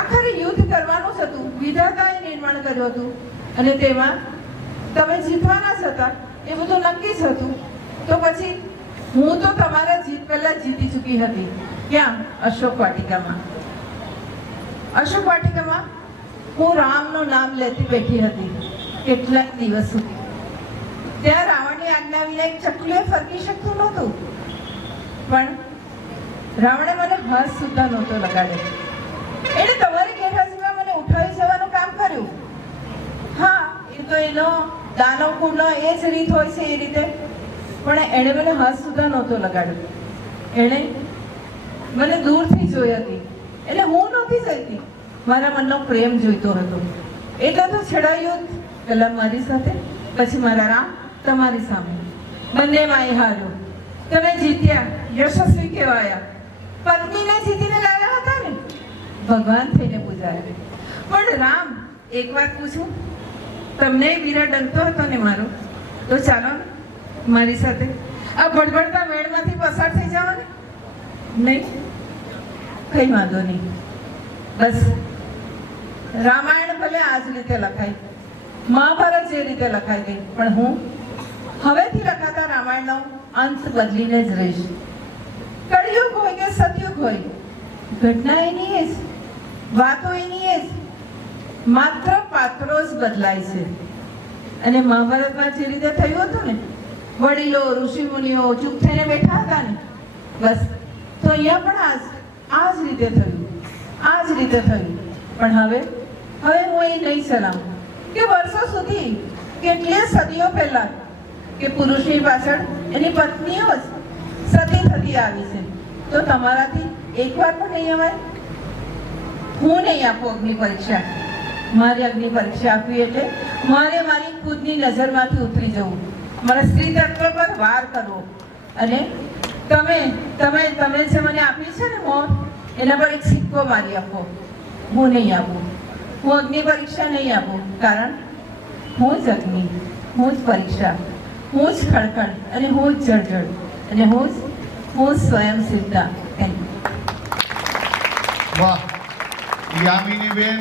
આખરે યુદ્ધ કરવાનું જ હતું, વિધાતાએ નિર્માણ કર્યું હતું અને તેમાં તમે જીતવાના જ હતા, એ બધું નક્કી જ હતું. તો પછી હું તો તમારા જીત પહેલા જીતી ચૂકી હતી. ક્યાં? અશોક વાટિકામાં. અશોક વાટિકામાં હું રામનું નામ લેતી બેઠી હતી કેટલાક દિવસ સુધી. ત્યાં રાવણની આજ્ઞા વિના એક ચકલું ફરકી શકતું નહોતું. પણ રાવણે મને હાથ સુદ્ધા નહોતો લગાડ્યો. એને તમારી ગેરહાજરીમાં મને ઉઠાવી જવાનું કામ કર્યું. હા, એ તો એનો દાનવ કુળનો એ જ રીત હોય છે, એ રીતે. પણ એણે મને હાથ સુદ્ધા નહોતો લગાડ્યો. એણે મને દૂરથી જોઈ હતી. એટલે હું નહોતી જોઈતી, મારા મનનો પ્રેમ જોઈતો હતો. એટલે તો છેડાયું પહેલા મારી સાથે, પછી મારા રામ તમારી સામે. બંનેમાં એ હાર્યો. તમે જીત્યા, યશસ્વી કહેવાયા. પત્નીને જીતીને લાવ્યા હતા ને, ભગવાન થઈને પૂજાયા. પણ રામ, એક વાત પૂછું, તમને વીરા ડરતો હતો ને મારો, તો ચાલો ને મારી સાથે આ ભડભડતા મેળમાંથી પસાર થઈ જાઓ ને. નહીં, કઈ વાંધો નહીં. બસ રામાયણ ભલે આ જ રીતે લખાય, મહાભારત જે રીતે લખાઈ ગઈ, પણ હું હવેથી લખાતા રામાયણનો અંત બદલીને જ રહીશ. કળિયુગ હોય કે સતયુગ હોય, ઘટના એની એ જ, વાતો એની એ જ, માત્ર પાત્રો જ બદલાય છે. અને મહાભારતમાં જે રીતે થયું હતું ને, વડીલો ઋષિ મુનિઓ ચૂપ થઈને બેઠા હતા ને, બસ તો અહીંયા પણ આ જ રીતે થયું, આ જ રીતે થયું. પણ હવે હું એ નહીં ચલાવું કે વર્ષો સુધી, કેટલીય સદીઓ પહેલા કે પુરુષની પાછળ એની પત્નીઓ જ સતી થતી આવી છે. તો તમારાથી એકવાર પણ નહીં અવાય? હું નહીં આપું અગ્નિ પરીક્ષા. મારી અગ્નિ પરીક્ષા આપવી એટલે મારે મારી ખુદની નજરમાંથી ઉતરી જવું, મારા સ્ત્રી તત્વ પર વાર કરવો. અને તમે જે મને આપી છે ને મોત, એના પર એક સિક્કો મારી આપો. હું નહીં આપું, હું અગ્નિ પરીક્ષા નહીં આપું. કારણ હું જ અગ્નિ, હું જ પરીક્ષા, હું જ ખડખડ અને હું જ જળજળ અને હું સ્વયં સિદ્ધા. વાહ, યામિની બેન,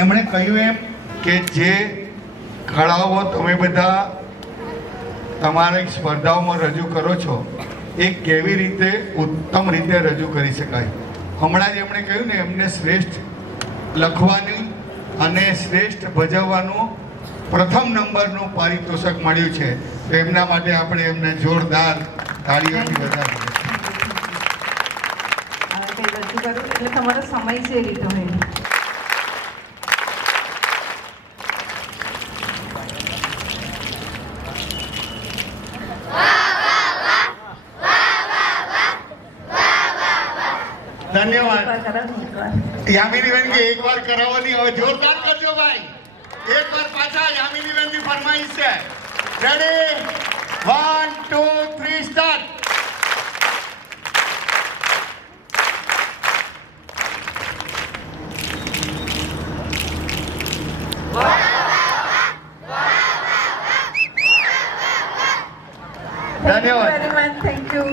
એમણે કહ્યું એમ કે જે કળાઓ તમે બધા તમારી સ્પર્ધાઓમાં રજૂ કરો છો, એ કેવી રીતે ઉત્તમ રીતે રજૂ કરી શકાય. હમણાં જ એમણે કહ્યું ને, એમને શ્રેષ્ઠ લખવાની અને શ્રેષ્ઠ ભજવવાનું પ્રથમ નંબરનું પારિતોષક મળ્યું છે. તો એમના માટે આપણે એમને જોરદાર તાળીઓથી વધાવીએ. એટલે તમારો સમય છે એ રીતે હોય. ધન્યવાદ યામિની બેન કે એકવાર કરાવવાની, હવે જોરદાર કરજો ભાઈ. એકવાર પાછા યામિની બેન ની ફરમાઈશ છે. Ready, 1 2 3 start. ધન્યવાદ. થેન્ક યુ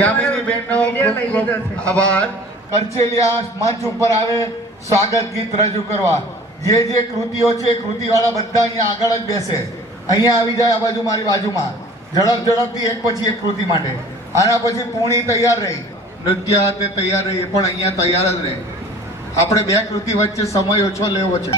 યામિની બેનનો ખૂબ ખૂબ આભાર. કરચેલિયા મંચ ઉપર આવે સ્વાગત ગીત રજૂ કરવા. જે કૃતિઓ છે એ કૃતિવાળા બધા અહીંયા આગળ જ બેસે. અહીંયા આવી જાય, આ બાજુ મારી બાજુમાં, ઝડપથી એક પછી એક કૃતિ માટે. આના પછી પૂણી તૈયાર રહી, નૃત્ય હાથે તૈયાર રહી, એ પણ અહીંયા તૈયાર જ રહે. આપણે બે કૃતિ વચ્ચે સમય ઓછો લેવો છે.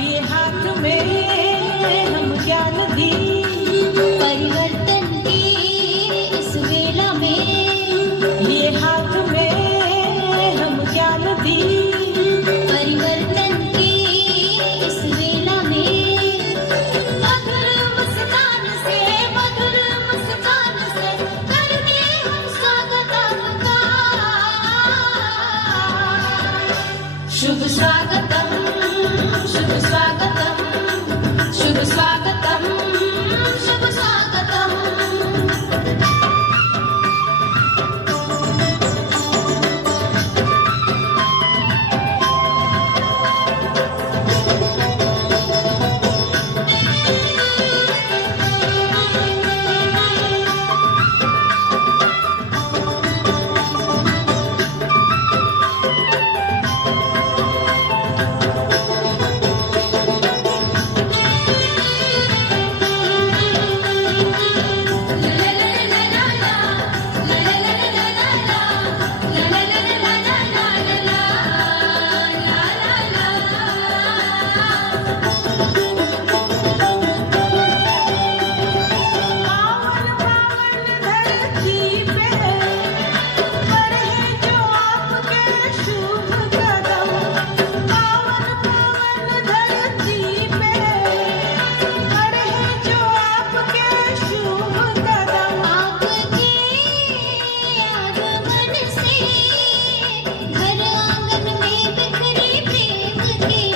ये हाथ में हम ज्ञान दी परिवर्तन की इस वेला में ये हाथ में हम ज्ञान दी परिवर्तन की इस वेला में मधुर मुस्कान से करते हम स्वागत आपका शुभ स्वागतम शुभ स्वागतम शुभ स्वागतम शुभ स्वागतम पावन पावन धरती पे बढ़े जो आपके शुभ कदम पावन पावन धरती पे बढ़े जो आपके शुभ कदम आपके आगमन से घर आंगन में बिखरे प्रेम के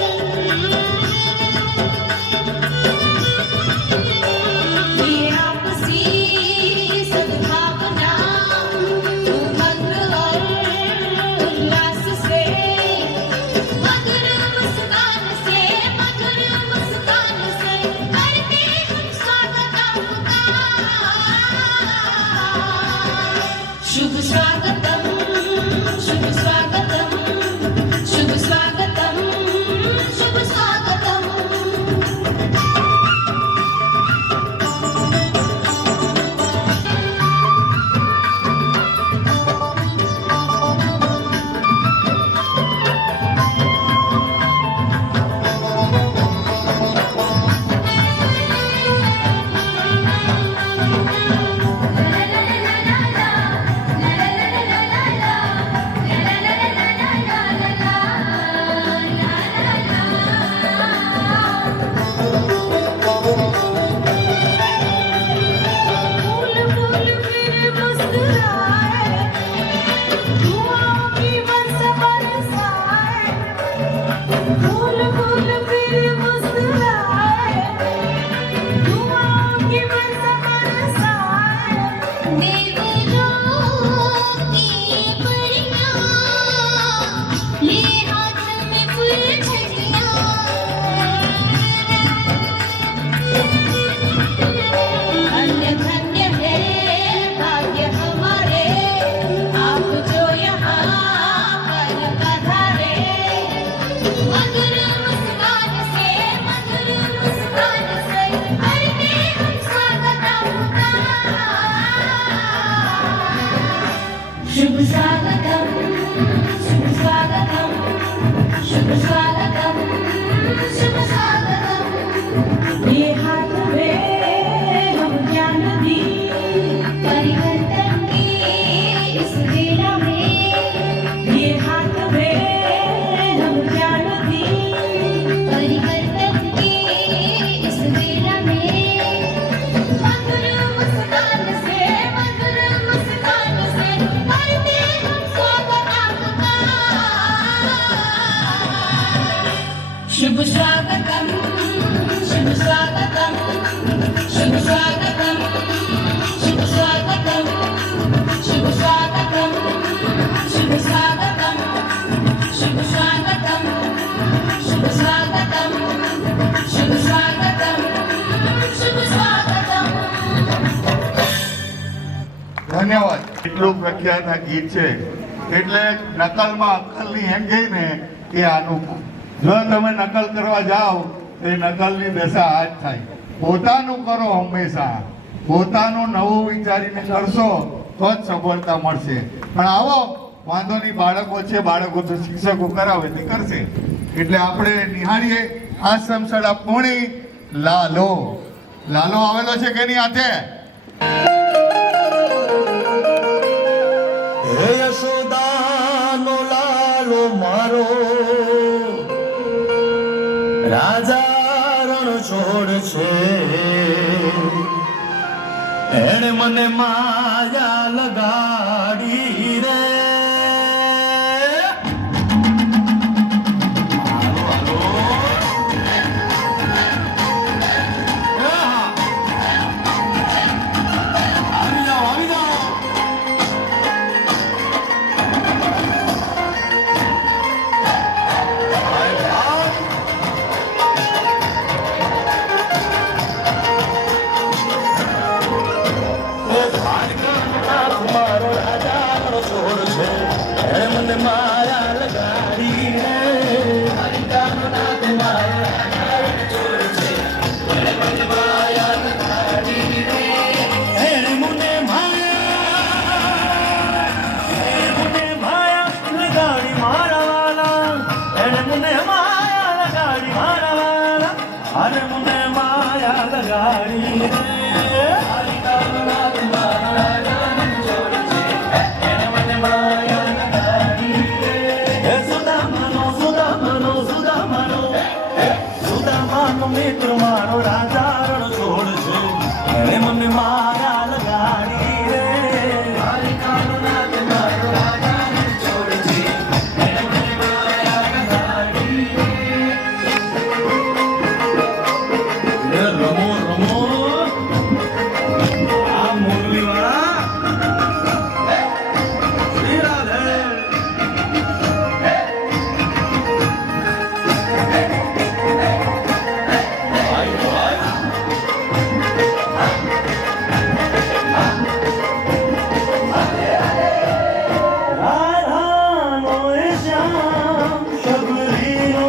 ये आपसी सद्भावना उमंग और उल्लास से मधुर मुस्कान से करते हम स्वागत आपका शुभ स्वागतम शुभ स्वागतम शुभ स्वागतम शुभ स्वागतम फूल फूल फिर मुस्कुराए धुआं की बरसाए फूल फूल फिर मुस्कुराए धुआं की बरसाए देवलोक की परियां ले हाथ में फुलझड़ियां धन्य धन्य है भाग्य हमारे आप जो यहाँ पर पधारे मधुर मुस्कान से करते हम स्वागत आपका शुभ स्वागतम शुभ स्वागतम शुभ स्वागतम शुभ स्वागतम ये हाथ में हम ज्ञान दी परिवर्तन की इस वेला में ये हाथ में हम ज्ञान दी परिवर्तन की इस वेला में मधुर मुस्कान से करते हम स्वागत आपका शुभ स्वागतम शुभ स्वागतम शुभ स्वागतम शुभ स्वागतम शुभ स्वागतम शुभ स्वागतम शुभ स्वागतम शुभ स्वागतम शुभ स्वागतम शुभ स्वागतम. ધન્યવાદ. એટલું પ્રખ્યાત આ ગીત છે એટલે નકલમાં અક્કલની એમ કહી ને એ આનું. જો તમે નકલ કરવા જાઓ એ નકલની દશા આ જ થાય. પોતાનું કરો હંમેશા, પોતાનું નવું વિચારીને કરશો તો જ સફળતા મળશે. પણ આવો વાંધો નહીં, બાળકો છે, બાળકો તો શિક્ષકો કરાવે તે કરશે. એટલે આપણે નિહાળીએ આશ્રમ શાળા પૂણી. લાલો લાલો આવેલો છે કે નહીં હાથે? હે યશોદાનો લાલો મારો, રાજા રણ છોડ છે. એણે મને માયા લગાડી રે. હાલો, હાલો. આવી જાઓ, આવી જાઓ. મારો રાજા નો છોડ છે, એણે મને માયા લગાડી રે. મારો નાથ મારો રાજા નો છોડ છે, એણે મને માયા લગાડી રે. એણે મને માયા લગાડી મારા વાલા. એણે મને માયા લગાડી મારા વાલા. અરે મને માયા લગાડી રે. મિત્ર મારો રાજા રણ છોડ છે, એણે મને માયા લગાડી રે. મારો નાથ મારો રાજા રણ છોડ છે, એણે મને માયા લગાડી રે. રમો રમો આ મુરલી વાળા શ્રી રાધે. રાધાનો એ શ્યામ શબરીનો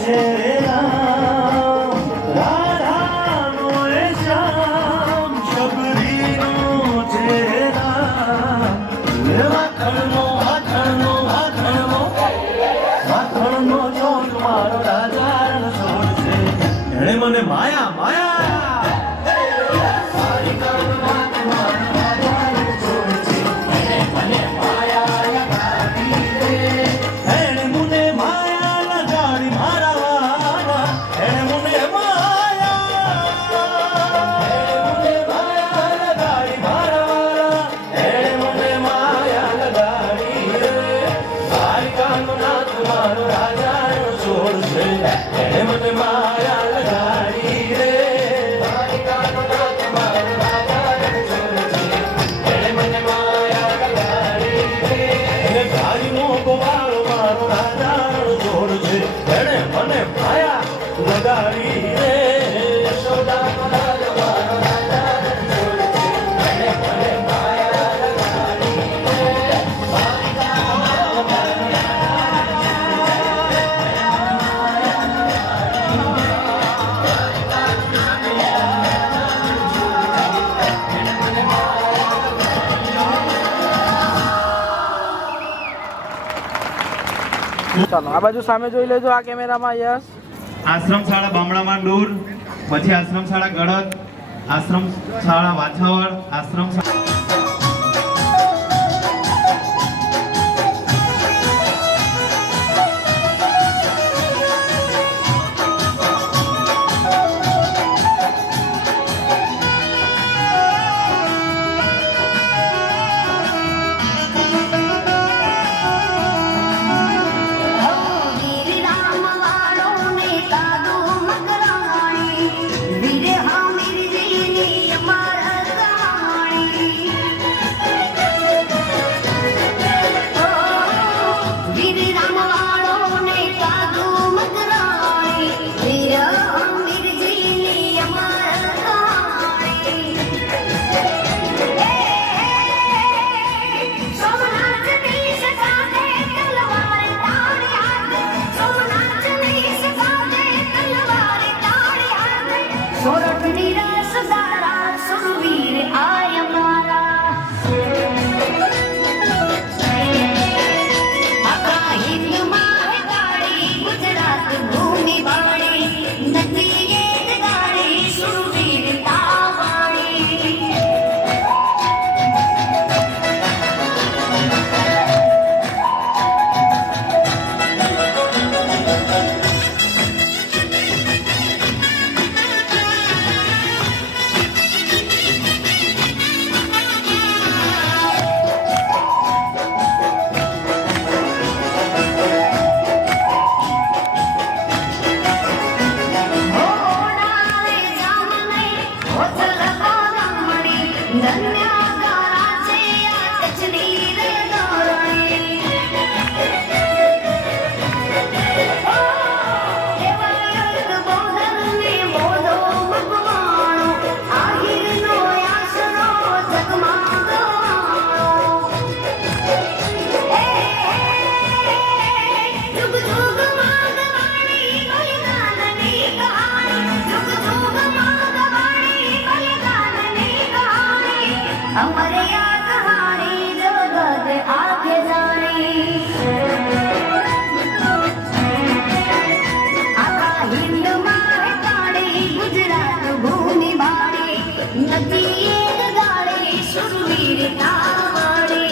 છે રામ. રાધાનો એ શ્યામ શબરીનો છે રામ. માખણનો માખણનો માખણનો માખણનો ચોક મારો રાજા રણ છોડ છે, એણે મને માયા માયા. એણે મને માયા લગાડી મારા વાલા. એણે મને માયા લગાડી મારા વાલા. એણે મને માયા લગાડી રે. દ્વારિકાનો નાથ મારો રાજા નો છોડ છે, એણે મને માયા લગાડી રે. દ્વારિકાનો નાથ મારો રાજા નો છોડ છે, એણે મને માયા લગાડી રે. ગાડીનો ગોવાળો મારો રાજા નો છોડ છે, એણે મને માયા લગાડી રે. યશોદાનો લાલો મારો રાજા નો છોડ છે, એણે મને માયા લગાડી રે. ચાલો આ બાજુ સામે જોઈ લેજો આ કેમેરામાં. યસ. આશ્રમ શાળા બામણામાં દૂર, પછી આશ્રમ શાળા ગળદ, આશ્રમ શાળા વાછાવડ, આશ્રમ વીર રામ વાળો ને કાદો મકરાણી, વીર હા વીરજીની અમર કહાણી. अमर या कहानी जगत आगे जाने आका हिंद मारे काड़े गुजरात भूमि भाड़े नदी एक गाड़े सुरवीर तावाड़े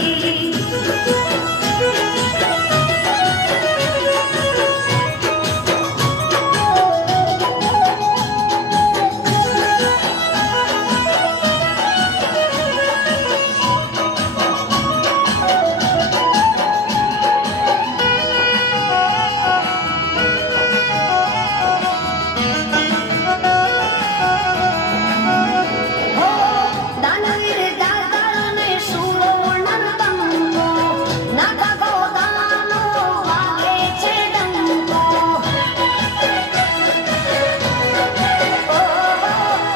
दानवीर दातार ने सूरो नंदंको नागा गोदानो वागे छे डंको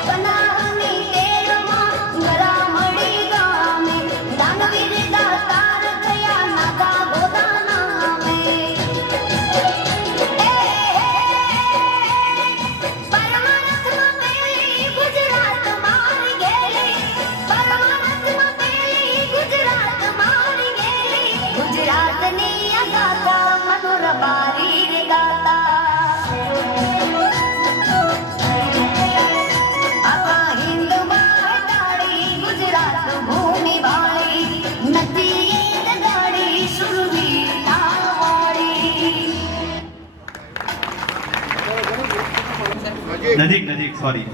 बनानी तेरमा गरामड़ी गामे दानवीर दातार थया नागा गोदाना में परमानंदમાં પેલી ગુજરાત મારી ગેલી પરમાનંદમાં પેલી ગુજરાત મારી ગેલી ગુજરાતની આ ગાતા મધુર બારી રે ગાતા આવા હિન્દમાં હટાડી ગુજરાત ભૂમિ વાળી નથી એક ગાડી સુરવી તાવાળી નજીક નજીક સોરી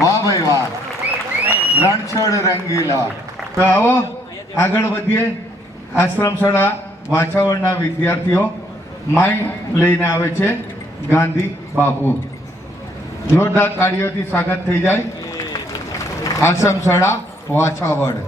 વાહ ભાઈ વાહ, રણછોડ રંગીલા. તો આવો આગળ વધીએ. આશ્રમ શાળા વાછાવડના વિદ્યાર્થીઓ માઇક લઈને આવે છે. ગાંધી બાપુ, જોરદાર તાળીઓથી સ્વાગત થઈ જાય. આશ્રમ શાળા વાછાવડ.